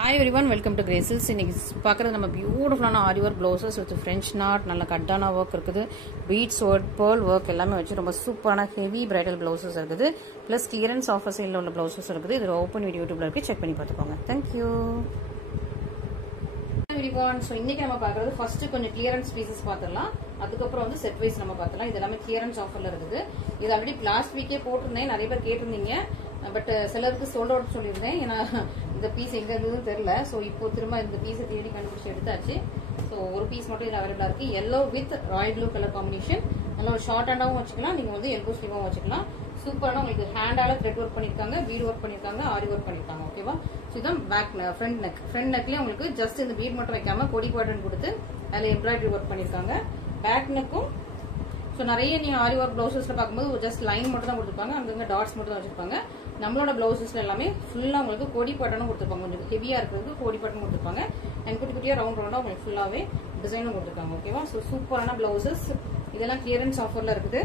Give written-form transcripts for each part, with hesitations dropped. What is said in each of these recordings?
Hi everyone, welcome to Graces. இன்னைக்கு பார்க்குறது நம்ம பியூட்டிஃபுல்லான aari work blouses with French knot, நல்ல கட்டான ஒர்க் இருக்குது, பீட்ஸ் ஒர்க், பேர்ல் ஒர்க் எல்லாமே வச்சு ரொம்ப சூப்பரான ஹெவி பிரைடல் ப்ளவுசஸ் இருக்குது. ப்ளஸ் கிளியரன்ஸ் ஆஃபர் சேலில் உள்ள ப்ளவுசஸ் இருக்குது. இது ஓப்பன் வீடியோ யூடியூப்ல இருக்கு, செக் பண்ணி பார்த்துக்கோங்க. Thank you everyone. ஸோ இன்னைக்கு நம்ம பார்க்குறது ஃபர்ஸ்ட் கொஞ்சம் கிளியரன்ஸ் பீசஸ் பார்த்துடலாம். அதுக்கப்புறம் வந்து செட் வைஸ் நம்ம பார்த்துலாம். இது எல்லாமே கிளியரன்ஸ் ஆஃபர்ல இருக்குது. இது ஆல்ரெடி லாஸ்ட் வீக்கே போட்டிருந்தேன், நிறைய பேர் கேட்டிருந்தீங்க. பட் சிலருக்கு சோல்ட் அவுட் சொல்லியிருந்தேன், ஏன்னா இந்த பீஸ் எங்க இருந்ததுன்னு தெரியல. ஸோ இப்போ திரும்ப இந்த பீஸை தேடி கண்டுபிடிச்சு எடுத்தாச்சு. ஸோ ஒரு பீஸ் மட்டும் இது அவைலபிளா இருக்கு. Yellow with Royal blue colour combination. நல்ல ஒரு ஷார்ட் ஹேண்டாவும் வச்சுக்கலாம், நீங்க வந்து எல்போ ஸ்லீவாவும் வச்சுக்கலாம். சூப்பரான உங்களுக்கு ஹேண்டால த்ரெட் ஒர்க் பண்ணிருக்காங்க, பீட் ஒர்க் பண்ணிருக்காங்க, ஆரி ஒர்க் பண்ணிருக்காங்க. ஓகேவா? ஸோ இதான் பேக் ஃப்ரண்ட் நெக்லயே உங்களுக்கு ஜஸ்ட் இந்த பீட் மட்டும் வைக்காம கொடி பேட்டர்ன் கொடுத்து அதில் எம்ப்ராய்டரி ஒர்க் பண்ணிருக்காங்க. பேக் நெக்கும் ஸோ நிறைய நீங்க ஆரி ஒர்க் பிளவுசஸ்ல பார்க்கும்போது ஜஸ்ட் லைன் மட்டும் தான் கொடுத்துருப்பாங்க, அங்கங்க டாட்ஸ் மட்டும் தான் வச்சிருப்பாங்க. நம்மளோட பிளவுசஸ்ல எல்லாமே ஃபுல்லா உங்களுக்கு கொடி பேட்டர்னும் கொடுத்துருப்பாங்க. கொஞ்சம் ஹெவியா இருக்கிறதுக்கு கொடி பேட்டர்ன் கொடுத்துருப்பாங்க. அண்ட் குட்டி குட்டியா ரவுண்ட் ரவுண்டா உங்களுக்கு ஃபுல்லாவே டிசைனும் கொடுத்துருக்காங்க. ஓகேவா? ஸோ சூப்பரான பிளவுசஸ் இதெல்லாம் கிளியரன்ஸ் ஆஃபர்ல இருக்குது.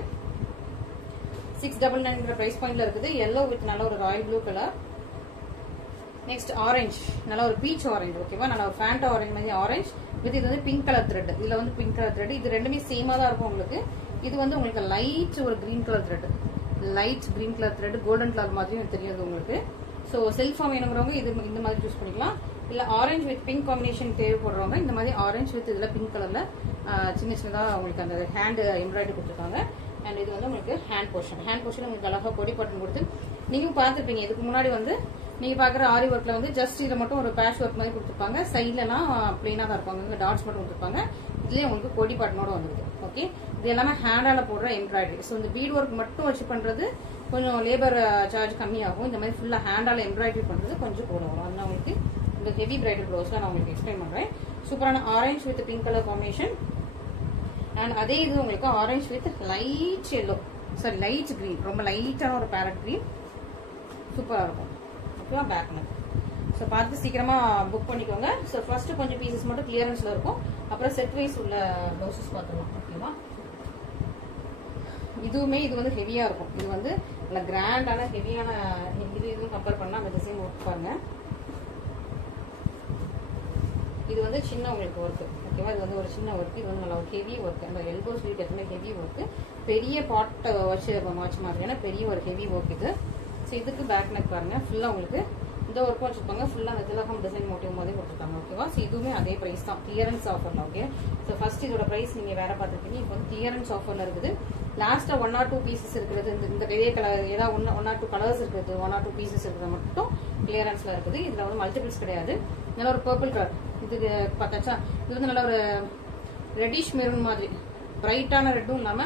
699 பிரைஸ் பாயிண்ட்ல இருக்குது. எல்லோ வித் நல்ல ஒரு Royal blue colour. Next orange, நல்ல ஒரு பீச் ஆரஞ்ச். ஓகேவா? நல்ல ஒரு ஃபேண்டா ஆரஞ்ச் மாதிரி ஆரஞ்ச் வித் இது வந்து பிங்க் கலர் த்ரெட். இதுல வந்து பிங்க் கலர் த்ரெட். இது ரெண்டுமே சேமா தான் இருக்கும் உங்களுக்கு. இது வந்து உங்களுக்கு லைட் ஒரு green colour thread, light green colour thread, golden colour மாதிரியும் தெரியுது உங்களுக்கு. ஸோ செல்ஃபா வேணுங்கிறவங்க இது இந்த மாதிரி சூஸ் பண்ணிக்கலாம். இல்ல ஆரஞ்சு வித் பிங்க் காம்பினேஷன் தேவைப்படுறவங்க இந்த மாதிரி ஆரஞ்சு வித் இதுல பிங்க் கலர்ல சின்ன சின்னதா உங்களுக்கு அந்த ஹேண்ட் எம்ப்ராய்டரி கொடுத்துருக்காங்க. அண்ட் இது வந்து உங்களுக்கு ஹேண்ட் போர்ஷன் உங்களுக்கு அழகா பொடி பட்டன் கொடுத்து நீங்க பார்த்துருப்பீங்க. இதுக்கு முன்னாடி வந்து நீங்க பாக்குற ஆரி ஒர்க்ல வந்து ஜஸ்ட் இதுல மட்டும் ஒரு பேட்ச் ஒர்க் மாதிரி கொடுத்துருப்பாங்க. சைட்லலாம் பிளெயினா தான் இருப்பாங்க, டாட்ஸ் மட்டும் கொடுத்துருப்பாங்க. இதுலயே உங்களுக்கு கொடி பட்டனோட வந்துருக்கு. ஓகே, இது எல்லாமே ஹேண்டால போடுற எம்ப்ராய்டரி. ஸோ இந்த பீட் ஒர்க் மட்டும் வச்சு பண்றது கொஞ்சம் லேபர் சார்ஜ் கம்மியாகும். இந்த மாதிரி ஃபுல்லா ஹேண்டால எம்ப்ராய்டரி பண்றது கொஞ்சம் கூட வரும். அதனால உங்களுக்கு இந்த ஹெவி பிரைடல் ப்ளவுஸ்ல நான் உங்களுக்கு எக்ஸ்பிளைன் பண்றேன். சூப்பரான orange with pink colour combination. And அதே இது உங்களுக்கு orange with light yellow, sorry light green, ரொம்ப லைட்டான ஒரு பேரட் கிரீன். சூப்பரா இருக்கும். ஓகேவா? Back neck. ஸோ பார்த்து சீக்கிரமா புக் பண்ணிக்கோங்க. ஸோ ஃபர்ஸ்ட் கொஞ்சம் பீசஸ் மட்டும் கிளியரன்ஸ்ல இருக்கும், அப்புறம் செட் வைஸ் உள்ள ப்ளவுசஸ் பார்த்துருவோம். ஓகேவா? இதுவுமே இது வந்து ஹெவியா இருக்கும். இது வந்து நல்ல கிராண்டான ஹெவியான இதுவும் கம்பேர் பண்ணா அந்த டிசைன் ஒர்க் பாருங்க. இது வந்து சின்ன உங்களுக்கு ஒர்க். ஓகேவா? இது வந்து ஒரு சின்ன ஒர்க். இது வந்து நல்ல ஒரு ஹெவி ஒர்க். அந்த எல்போ ஸ்லீவ் எத்தனை ஹெவி ஒர்க், பெரிய பாட்டை வச்சு வாட்ச் மாதிரியான பெரிய ஒரு ஹெவி ஒர்க் இது. ஸோ இதுக்கு பேக் நெக் பாருங்க, ஃபுல்லா உங்களுக்கு இந்த ஒர்க்கும் வச்சிருப்பாங்க. ஃபுல்லா அந்த திலகம் டிசைன் மோட்டிவ் மாதிரி கொடுத்துருக்காங்க. ஓகேவா? ஸோ இதுவுமே அதே பிரைஸ் தான், கிளியரன்ஸ் ஆஃபர்ல. ஓகே, ஸோ ஃபர்ஸ்ட் இதோட பிரைஸ் நீங்க வேற பார்த்துருக்கீங்க. இப்போ வந்து கிளியரன்ஸ் ஆஃபர்ல இருக்குது. லாஸ்டா 1 or 2 பீசஸ் இருக்கிறது, இந்த பெரிய கலர் ஏதாவது 1 or 2 கலர்ஸ் இருக்குது, 1 or 2 பீசஸ் இருக்கிறது மட்டும் கிளியரன்ஸ்ல இருக்குது. இதுல வந்து மல்டிபிள்ஸ் கிடையாது. நல்ல ஒரு பர்பிள் கலர் இது பார்த்தாச்சா? இது வந்து நல்ல ஒரு ரெட்டிஷ் மெரூன் மாதிரி, பிரைட்டான ரெட்டும் இல்லாம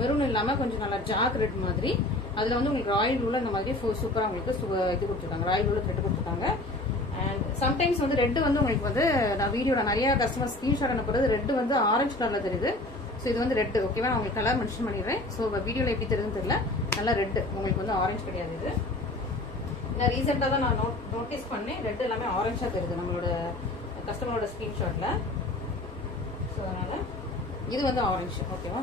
மெரூன் இல்லாம கொஞ்சம் நல்லா டார்க் ரெட் மாதிரி. அதுல வந்து உங்களுக்கு ராயல் ப்ளூல இந்த மாதிரி சூப்பரா உங்களுக்கு இது கொடுத்துருக்காங்க, ராயல் ப்ளூல த்ரெட் கொடுத்துருக்காங்க. அண்ட் சம்டைம்ஸ் வந்து ரெட் வந்து உங்களுக்கு வந்து நான் வீடியோல நிறைய கஸ்டமர் ஸ்கிரீன்ஷாட் அனுப்புறது ரெட் வந்து ஆரஞ்சு கலர்ல தெரியுது. ஸோ இது வந்து ரெட். ஓகேவா? நான் உங்களுக்கு கலர் மென்ஷன் பண்ணிடுறேன். ஸோ வீடியோல எப்படி தெரியுதுன்னு தெரியல, நல்லா ரெட் உங்களுக்கு வந்து ஆரஞ்சு கிடையாது. இது நான் ரீசெண்டா தான் நான் நோட்டீஸ் பண்ணேன், ரெட் எல்லாமே ஆரஞ்சா தெரியுது நம்மளோட கஸ்டமரோட ஸ்கிரீன்ஷாட்ல. ஸோ அதனால இது வந்து ஆரஞ்சு. ஓகேவா?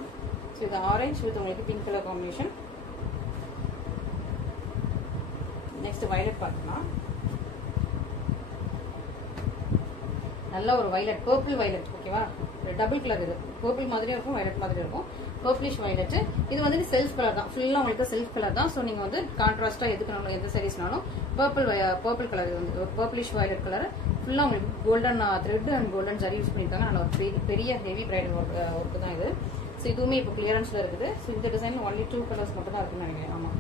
ஸோ இது ஆரஞ்சு வித் உங்களுக்கு pink colour combination. Next violet பார்க்கலாம். நல்ல ஒரு வயலட், பர்பிள் வயலட். ஓகேவா? Double colour. இது பர்பிள் மாதிரியும் இருக்கும், வயலட் மாதிரி இருக்கும். Purplish violet. இது வந்து செல்ஃப் கலர் தான், ஃபுல்லா உங்களுக்கு செல்ஃப் கலர் தான். ஸோ நீங்க வந்து கான்ட்ராஸ்டா எதுக்குனாலும் எந்த சாரீஸ்னாலும் பர்பிள் கலர். இது வந்து பர்பிளிஷ் வயலட் கலர். ஃபுல்லா உங்களுக்கு golden thread and golden zari use பண்ணிருக்காங்க. நல்ல ஒரு பெரிய ஹெவி பிரைடல் ஒர்க் தான் இது. ஸோ இதுவுமே இப்போ கிளியரன்ஸ்ல இருக்குது. ஸோ இந்த டிசைன் ஒன்லி 2 கலர்ஸ் மட்டும் தான் இருக்குன்னு நினைக்கிறேன். ஆமா,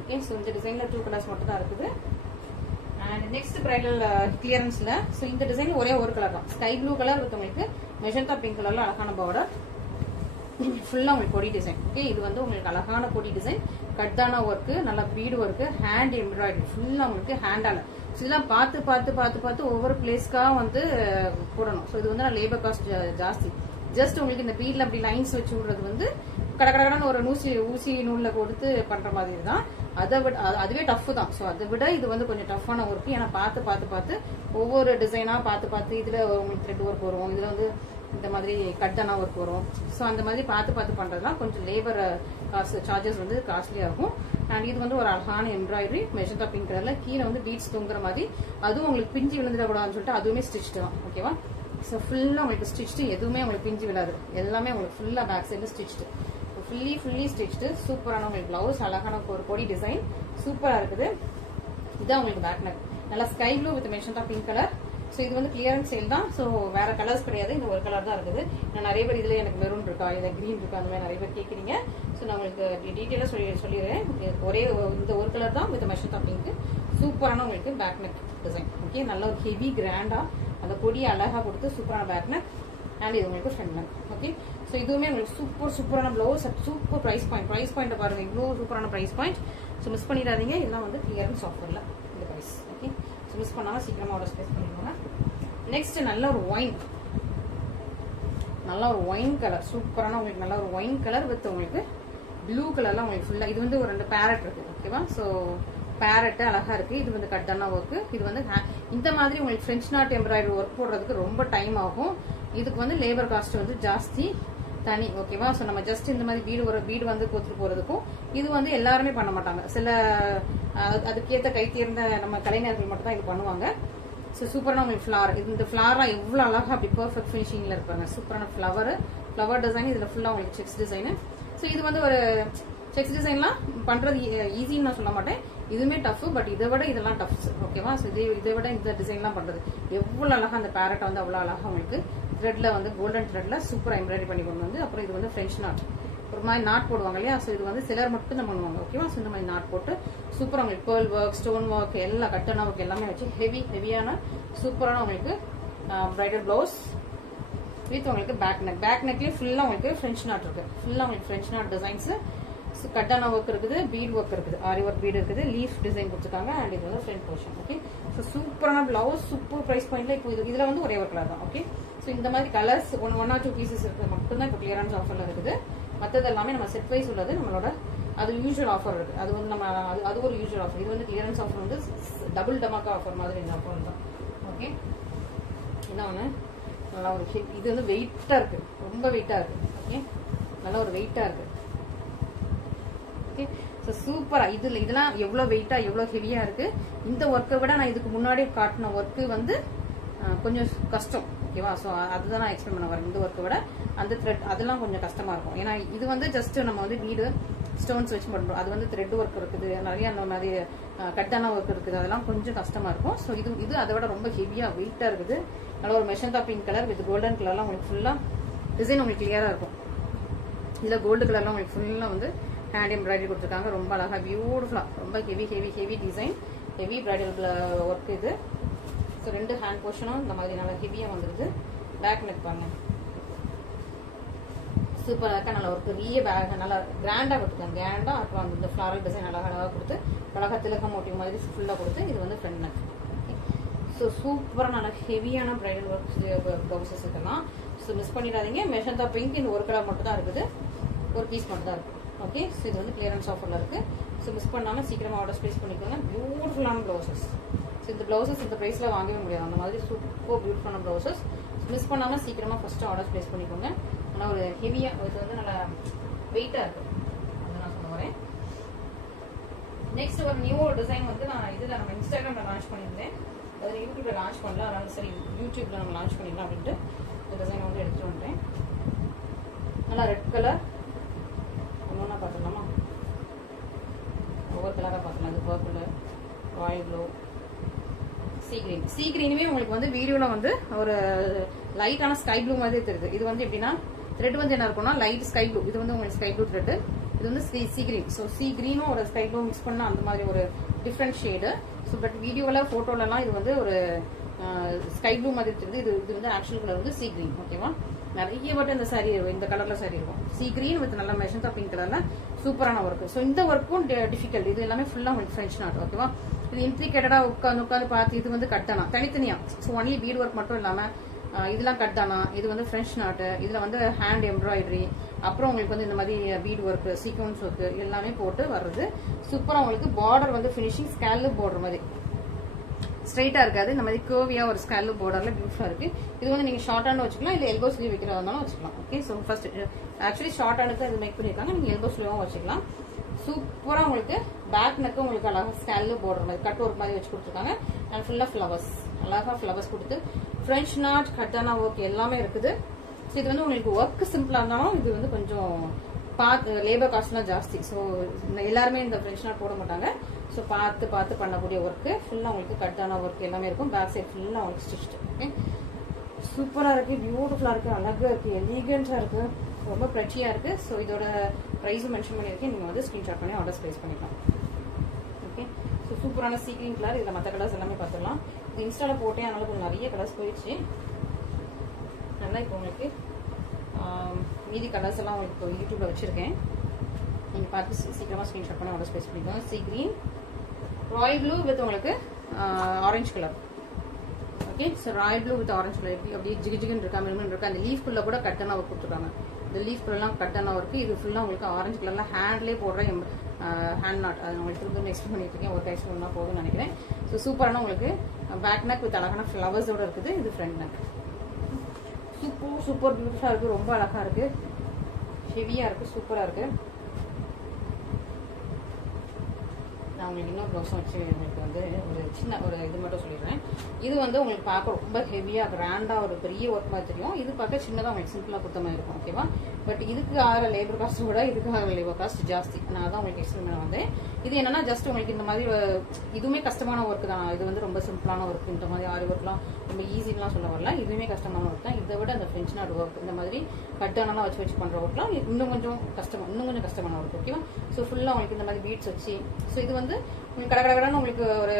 ஓகே. ஸோ இந்த டிசைன்ல 2 கலர்ஸ் மட்டும் தான் இருக்குது. அண்ட் நெக்ஸ்ட் பிரைடல் கிளியரன்ஸ்ல ஸோ இந்த டிசைன்ல ஒரே ஒரு கலர் தான், ஸ்கை ப்ளூ கலர் வித் உங்களுக்கு மெஜந்தா பிங்க் கலர்ல அழகான பார்டர். ஃபுல்லா உங்களுக்கு கொடி டிசைன். ஓகே, இது வந்து உங்களுக்கு அழகான கொடி டிசைன், கட்டான ஒர்க், நல்ல பீடு ஒர்க், ஹேண்ட் எம்ப்ராய்டரி, ஃபுல்லா உங்களுக்கு ஹேண்டால. ஸோ இதெல்லாம் பார்த்து பார்த்து பார்த்து பார்த்து ஒவ்வொரு பிளேஸ்க்கா வந்து போடணும். ஸோ இது வந்து லேபர் காஸ்ட் ஜாஸ்தி. ஜஸ்ட் உங்களுக்கு இந்த பீட்ல அப்படி லைன்ஸ் வச்சு விடுறது வந்து கடகடன்னு ஒரு ஊசி நூல்ல கொடுத்து பண்ற மாதிரி தான். அதை விட அதுவே டஃப் தான். ஸோ அதை விட இது வந்து கொஞ்சம் டஃப்பான ஒர்க். ஏன்னா பார்த்து பார்த்து பார்த்து ஒவ்வொரு டிசைனா பார்த்து பார்த்து இதுல உங்களுக்கு த்ரெட் ஒர்க் வரும், இதுல வந்து இந்த மாதிரி கட்டனா ஒர்க் வரும். ஸோ அந்த மாதிரி பார்த்து பண்றதுலாம் கொஞ்சம் லேபர் காசு சார்ஜஸ் வந்து காஸ்ட்லியா இருக்கும். அண்ட் இது வந்து ஒரு அழகான எம்ப்ராய்டரி மெஜந்தா பிங்க் கலர்ல கீழே வந்து பீட்ஸ் தொங்குற மாதிரி, அதுவும் உங்களுக்கு பிஞ்சு விழுந்துடக்கூடாதுன்னு சொல்லிட்டு அதுவுமே ஸ்டிச் தான். ஓகேவா? ஸோ ஃபுல்லா உங்களுக்கு ஸ்டிச்சு, எதுவுமே உங்களுக்கு பிஞ்சு விழாது, எல்லாமே உங்களுக்கு ஃபுல்லா பேக் சைட்ல ஸ்டிச்சு, ஃபுல்லி ஸ்டிச்சு. சூப்பரான உங்களுக்கு பிளவுஸ், அழகான ஒரு கொடி டிசைன் சூப்பரா இருக்குது. இதான் உங்களுக்கு பேக் நெக், நல்லா sky blue with magenta pink colour. So இது வந்து கிளியரன்ஸ் சேல் தான். ஸோ வேற கலர்ஸ் கிடையாது, இந்த ஒரு கலர் தான் இருக்குது. நான் நிறைய பேர் இதுல எனக்கு மெரூன் இருக்கா, இல்லை கிரீன் இருக்கா, அந்த மாதிரி நிறைய பேர் கேட்குறீங்க. ஸோ நான் உங்களுக்கு டீட்டெயிலாக சொல்லிடுறேன். ஒரே இந்த ஒரு கலர் தான் வித் மெஜந்தா பிங்க். சூப்பரான உங்களுக்கு பேக் நெக் டிசைன். ஓகே, நல்ல ஒரு ஹெவி கிராண்டா அந்த கொடியை அழகா கொடுத்து சூப்பரான பேக் நெக். அண்ட் இது உங்களுக்கு ஃப்ரண்ட் நெக். ஓகே, ஸோ இதுவுமே உங்களுக்கு சூப்பரான பிளவுஸ், சூப்பர் பிரைஸ் பாயிண்ட் பாருங்க, இவ்வளோ சூப்பரான பிரைஸ் பாயிண்ட். ஸோ மிஸ் பண்ணிடாதீங்க, இதெல்லாம் வந்து கிளியரன்ஸ் ஆஃபர்ல இந்த பிரைஸ். ஓகே, ஸோ மிஸ் பண்ணாம சீக்கிரமா ஆர்டர் ஸ்பேஸ் பண்ணிக்கோங்க. நெக்ஸ்ட் நல்ல ஒரு ஒயின் கலர், சூப்பரான உங்களுக்கு நல்ல ஒரு ஒயின் கலர் வித் உங்களுக்கு ப்ளூ கலர்ல உங்களுக்கு ஃபுல்லா. இது வந்து ஒரு 2 பேரட் இருக்கு. ஓகேவா? ஸோ பேரட் அழகா இருக்கு. இது வந்து கட்டனா ஒர்க். இது வந்து இந்த மாதிரி உங்களுக்கு பிரெஞ்ச் நாட் எம்ப்ராய்டரி ஒர்க் போடுறதுக்கு ரொம்ப டைம் ஆகும். இதுக்கு வந்து லேபர் காஸ்ட் வந்து ஜாஸ்தி தனி. ஓகேவா? ஸோ நம்ம ஜஸ்ட் இந்த மாதிரி வீடு வந்து கொத்துட்டு போறதுக்கும் இது வந்து எல்லாருமே பண்ண மாட்டாங்க. சில அதுக்கேற்ற கை தேர்ந்த நம்ம கலைஞர்கள் மட்டும் தான் இது பண்ணுவாங்க. ஸோ சூப்பரான உங்களுக்கு ஃபிளவர், இந்த ஃபிளவர்லாம் எவ்வளவு அழகா அப்படி பெர்ஃபெக்ட் ஃபினிஷிங்ல இருப்பாங்க. சூப்பரான ஃபிளவர் டிசைன். இதுல ஃபுல்லா உங்களுக்கு செக்ஸ் டிசைன். ஸோ இது வந்து ஒரு செக்ஸ் டிசைன்லாம் பண்றது ஈஸின்னு நான் சொல்ல மாட்டேன், இதுவுமே டஃப். பட் இதை விட இதெல்லாம் டஃப். ஓகேவா? ஸோ இதை விட இந்த டிசைன்லாம் பண்றது எவ்வளவு அழகா, அந்த பேரட் வந்து அவ்வளவு அழகா உங்களுக்கு த்ரெட்ல வந்து கோல்டன் த்ரெட்ல சூப்பரா எம்ப்ராய்டரி பண்ணி கொண்டு வந்து, அப்புறம் இது வந்து பிரெஞ்ச் நாட் ஒரு மாதிரி நாட் போடுவாங்க இல்லையா? ஸோ இது வந்து சிலர் மட்டும் தான் பண்ணுவாங்க. ஓகேவா? ஸோ இந்த மாதிரி நாட் போட்டு சூப்பரா உங்களுக்கு பேர்ல் ஒர்க், ஸ்டோன் ஒர்க், எல்லா கட்டனா ஒர்க் எல்லாமே வச்சு ஹெவியான சூப்பரான உங்களுக்கு பிரைடல் பிளவுஸ் வித் உங்களுக்கு பேக் நெக்லயும் ஃபுல்லா உங்களுக்கு பிரெஞ்ச் நாட் இருக்கு. ஃபுல்லா உங்களுக்கு பிரெஞ்ச் நாட் டிசைன்ஸ், கட்டானா ஒர்க் இருக்குது, பீட் ஒர்க் இருக்குது, ஆரி ஒர்க் பீட் இருக்குது, லீஃப் டிசைன் கொடுத்துருக்காங்க. அண்ட் இது வந்து ஃப்ரண்ட் போர்ஷன். ஓகே, ஸோ சூப்பரான பிளவுஸ், சூப்பர் பிரைஸ் பாயிண்ட்ல. இப்போ இதுல வந்து ஒரே ஒரு கலர் தான். ஓகே, ஸோ இந்த மாதிரி கலர்ஸ் 1 or 2 பீசஸ் இருக்குது மட்டும்தான் இப்போ கிளியரன்ஸ் ஆஃபர்ல இருக்குது. மற்றது எல்லாமே நம்ம செட் வைஸ் உள்ளது நம்மளோட, அது யூஸ்வல் ஆஃபர் இருக்கு. அது வந்து நம்ம அது ஒரு யூஸ்வல் ஆஃபர். இது வந்து கிளியரன்ஸ் ஆஃபர் வந்து டபுள் டமாக்கா ஆஃபர் மாதிரி இந்த ஆஃபர் தான். ஓகே, இன்னொன்று நல்லா ஒரு இது வந்து வெயிட்டா இருக்கு, ரொம்ப வெயிட்டா இருக்கு. ஓகே, நல்லா ஒரு வெயிட்டா இருக்கு. ஓகே, ஸோ சூப்பரா இதெல்லாம் எவ்வளோ வெயிட்டா எவ்வளோ ஹெவியா இருக்கு. இந்த ஒர்க்கை விட நான் இதுக்கு முன்னாடி காட்டின ஒர்க்கு வந்து கொஞ்சம் கஷ்டம். ஓகேவா? ஸோ அதுதான் நான் எக்ஸ்பிளைன் பண்ண வரேன். இந்த ஒர்க்கை விட அந்த த்ரெட் அதெல்லாம் கொஞ்சம் கஷ்டமா இருக்கும். ஏன்னா இது வந்து ஜஸ்ட் நம்ம வந்து வீடு ஸ்டோன்ஸ் வச்சு பண்றோம். அது வந்து த்ரெட் ஒர்க் இருக்குது, நிறைய அந்த மாதிரி கட்டான ஒர்க் இருக்குது, அதெல்லாம் கொஞ்சம் கஷ்டமா இருக்கும். ஸோ இது அதை விட ரொம்ப ஹெவியா வெயிட்டா இருக்குது. நல்ல ஒரு மெஷந்தா பிங்க் கலர் வித் கோல்டன் கலர்லாம் உங்களுக்கு ஃபுல்லா டிசைன் உங்களுக்கு கிளியரா இருக்கும். இதுல கோல்டு கலர்லாம் உங்களுக்கு ஃபுல்லா வந்து ஹேண்ட் எம்ப்ராய்டரி கொடுத்துருக்காங்க. ரொம்ப அழகா பியூட்டிஃபுல்லா, ரொம்ப heavy design, heavy bridal work இது. ஸோ 2 ஹேண்ட் போர்ஷனும் இந்த மாதிரி நல்லா ஹெவியா வந்துருது. பேக் நெக் பாருங்க, சூப்பரா இருக்கா. நல்ல ஒரு பெரிய பேக், நல்லா கிராண்டா கொடுத்துருக்காங்க. கிராண்டா அப்புறம் இந்த ஃபிளாரல் டிசைன் அழகா கொடுத்து, அழகா திலகம் மோட்டிவ் மாதிரி ஃபுல்லா கொடுத்து, இது வந்து ஃப்ரண்ட் நெக். ஸோ சூப்பரா நல்ல ஹெவியான பிரைடல் ஒர்க் பிளவுசஸ் இதெல்லாம். ஸோ மிஸ் பண்ணிடாதீங்க. மெஷந்தா பிங்க் இந்த ஒரு கலர் மட்டும் தான் இருக்குது, ஒரு பீஸ் மட்டும் தான் இருக்கு. ஓகே, ஸோ இது வந்து கிளியரன்ஸ் ஆஃபர்ல இருக்கு. ஸோ மிஸ் பண்ணாம சீக்கிரமா ஆர்டர் பிளேஸ் பண்ணிக்கோங்க. பியூட்டிஃபுல்லான பிளவுசஸ். ஸோ இந்த பிளவுசஸ் இந்த பிரைஸ்ல வாங்கவே முடியாது, அந்த மாதிரி சூப்பர் பியூட்டிஃபுல்லான பிளவுசஸ். மிஸ் பண்ணாம சீக்கிரமா ஃபர்ஸ்ட் ஆர்டர் பிளேஸ் பண்ணிக்கோங்க. ஆனால் ஒரு ஹெவியா, இது வந்து நல்லா வெயிட்டா இருக்கு, அதை நான் சொல்ல வரேன். நெக்ஸ்ட் ஒரு நியூ டிசைன் வந்து நான் இதுல நம்ம இன்ஸ்டாகிராம்ல லான்ச் பண்ணியிருந்தேன், அதாவது யூடியூப்ல லான்ச் பண்ணல, அதனால சரி யூடியூப்ல நம்ம லான்ச் பண்ணிடலாம் அப்படின்ட்டு இந்த டிசைன் வந்து எடுத்துட்டு வந்துட்டேன். நல்லா ரெட் கலர் ஒன்றா பார்த்துக்கலாமா? ஒவ்வொரு கலராக பார்க்கலாம். இது பர்பிள், ராயல் ப்ளூ, சீ கிரீனுமே உங்களுக்கு வந்து வீடியோல வந்து ஒரு லைட்டான ஸ்கை ப்ளூ மாதிரி தெரியுது. இது வந்து எப்படின்னா த்ரெட் வந்து என்ன இருக்கும்னா லைட் ஸ்கை ப்ளூ. இது வந்து உங்களுக்கு ஸ்கை ப்ளூ த்ரெட். இது வந்து சீ கிரீன். ஸோ சீ கிரீனும் ஒரு ஸ்கை ப்ளூ மிக்ஸ் பண்ணா அந்த மாதிரி ஒரு டிஃப்ரெண்ட் ஷேடு. ஸோ பட் வீடியோல போட்டோலலாம் இது வந்து ஒரு ஸ்கை ப்ளூ மாதிரி தெரியுது. இது வந்து ஆக்சுவல் கலர் வந்து சீ கிரீன். ஓகேவா? நிறைய பட்டு இந்த சாரி இந்த கலர்ல சாரி இருக்கும். சீ கிரீன் வித் நல்ல மெஷந்தா பிங்க் கலர்ல சூப்பரான ஒர்க். ஸோ இந்த ஒர்க்கும் டிஃபிகல்ட். இது எல்லாமே ஃபுல்லா உங்களுக்கு ஃப்ரெஞ்ச் நாட். ஓகேவா? இது இன்ட்ரிகேட்டடா உட்காந்து பார்த்து இது வந்து கட்டானா தனித்தனியா. ஸோ ஒன்லி பீட் ஒர்க் மட்டும் இல்லாம இதெல்லாம் கட்டானா, இது வந்து ஃப்ரெஞ்ச் நாட்டு, இதுல வந்து ஹேண்ட் எம்ப்ராய்டரி, அப்புறம் உங்களுக்கு வந்து இந்த மாதிரி பீட் ஒர்க், சீக்வன்ஸ் ஒர்க் எல்லாமே போட்டு வர்றது. சூப்பரா உங்களுக்கு பார்டர் வந்து ஃபினிஷிங் ஸ்கேலப் பார்டர் மாதிரி ஸ்ட்ரைட்டா இருக்காது, இந்த மாதிரி கர்வியா ஒரு ஸ்கேலப் பார்டர்ல பியூட்டிஃபுல்லா இருக்கு. இது வந்து நீங்க ஷார்ட் ஹேண்ட் வச்சுக்கலாம், இல்ல எல்போ ஸ்லீவ் வைக்கிறதா இருந்தாலும் வச்சுக்கலாம். Okay, so first actually short ஹேண்டுக்கு இது மேக் பண்ணிருக்காங்க, நீங்க எல்போ ஸ்லீவும் வச்சுக்கலாம். சூப்பரா உங்களுக்கு பேக் நெக்கு உங்களுக்கு அழகா ஸ்கேலப் பார்டர் மாதிரி கட் ஒர்க் மாதிரி வச்சு கொடுத்துருக்காங்க. அண்ட் ஃபுல்லா ஃபிளவர்ஸ், அழகா ஃபிளவர்ஸ் கொடுத்து ஃப்ரெஞ்ச் நாட் கட்டானா ஒர்க் எல்லாமே இருக்குது. ஸோ இது வந்து உங்களுக்கு ஒர்க் சிம்பிளா இருந்தாலும் இது வந்து கொஞ்சம் லேபர் காஸ்ட்லாம் ஜாஸ்தி. ஸோ எல்லாருமே இந்த ஃப்ரெஞ்ச் நாட் போட மாட்டாங்க. ஸோ பார்த்து பார்த்து பண்ணக்கூடிய ஒர்க்கு ஃபுல்லாக உங்களுக்கு கட்டான ஒர்க் எல்லாமே இருக்கும். பேக் சைட் ஃபுல்லாக உங்களுக்கு ஸ்டிச்டு. ஓகே, சூப்பராக இருக்கு, பியூட்டிஃபுல்லாக இருக்கு, அழகா இருக்கு, எலிகென்ட்டாக இருக்கு, ரொம்ப பிரச்சியா இருக்கு. ஸோ இதோட ப்ரைஸும் மென்ஷன் பண்ணியிருக்கேன், நீங்கள் வந்து ஸ்க்ரீன்ஷாட் பண்ணி ஆர்டர்ஸ் ப்ளேஸ் பண்ணிக்கலாம். ஓகே, ஸோ சூப்பரான சீக்ரீன் கலர். இதில் மற்ற கலர்ஸ் எல்லாமே பார்த்துக்கலாம். இது இன்ஸ்டால போட்டேன், அதனால கொஞ்சம் நிறைய கலர்ஸ் போயிடுச்சு. நல்லா இப்போ உங்களுக்கு மீதி கலர்ஸ் எல்லாம் உங்களுக்கு இப்போ யூடியூப்ல வச்சிருக்கேன், நீங்க பார்த்து சீக்கிரமா ஸ்கிரீன்ஷாட் பண்ணி ஆர்டர் ஸ்பேஸ் பண்ணிக்கோங்க. Sea green, royal blue with உங்களுக்கு orange colour. Okay, so royal blue with orange colour அப்படியே ஜிகு ஜிகுன்னு இருக்கா, மினிமம் இருக்கா. அந்த லீஃப் குள்ள கூட கட்டனா ஒர்க் கொடுத்துருக்காங்க. இந்த லீஃப் குள்ளெல்லாம் கட்டனா ஒர்க்கு. இது ஃபுல்லாக உங்களுக்கு ஆரஞ்சு கலர்ல ஹேண்ட்லேயே போடுற ஹேண்ட் நாட். அது உங்களுக்கு திரும்ப எக்ஸ்பிளைன் பண்ணிட்டு இருக்கேன், ஒரு டைம் பண்ணா போதும்னு நினைக்கிறேன். ஸோ சூப்பரான உங்களுக்கு பேக் நெக் வித் அழகான ஃபிளவர்ஸோட இருக்குது. இது ஃப்ரண்ட் நெக். சூப்பர் பியூட்டிஃபுல்லா இருக்கு, ரொம்ப அழகா இருக்கு, ஹெவியா இருக்கு, சூப்பரா இருக்கு. நான் உங்களுக்கு இன்னொரு ப்ளவுஸும் வச்சு உங்களுக்கு வந்து ஒரு சின்ன ஒரு இது மட்டும் சொல்லிடுறேன். இது வந்து உங்களுக்கு பார்க்க ரொம்ப ஹெவியா கிராண்டா ஒரு பெரிய ஒர்க் மாதிரி தெரியும். இது பார்க்க சின்னதாக உங்களுக்கு சிம்பிளா கொடுத்த மாதிரி இருக்கும். ஓகேவா, பட் இதுக்கு ஆகிற லேபர் காஸ்ட் விட இதுக்கு ஆகிற லேபர் காஸ்ட் ஜாஸ்தி. நான் தான் உங்களுக்கு எக்ஸ்பிளைன் பண்ண வந்தேன். இது என்னன்னா ஜஸ்ட் உங்களுக்கு இந்த மாதிரி இதுவுமே கஷ்டமான ஒர்க் தான். இது வந்து ரொம்ப சிம்பிளான ஒர்க். இந்த மாதிரி ஆரி ஒர்க்லாம் ரொம்ப ஈஸிலாம் சொல்ல வரல, இதுவுமே கஷ்டமான ஒர்க் தான். இதை விட அந்த ஃப்ரெஞ்ச் நாட் ஒர்க், இந்த மாதிரி கட்டானெல்லாம் வச்சு பண்ற ஒர்க்லாம் இன்னும் கொஞ்சம் கஷ்டமான ஒர்க். ஓகேவா, ஸோ ஃபுல்லாக உங்களுக்கு இந்த மாதிரி பீட்ஸ் வச்சு. ஸோ இது வந்து கடகடன்னு உங்களுக்கு ஒரு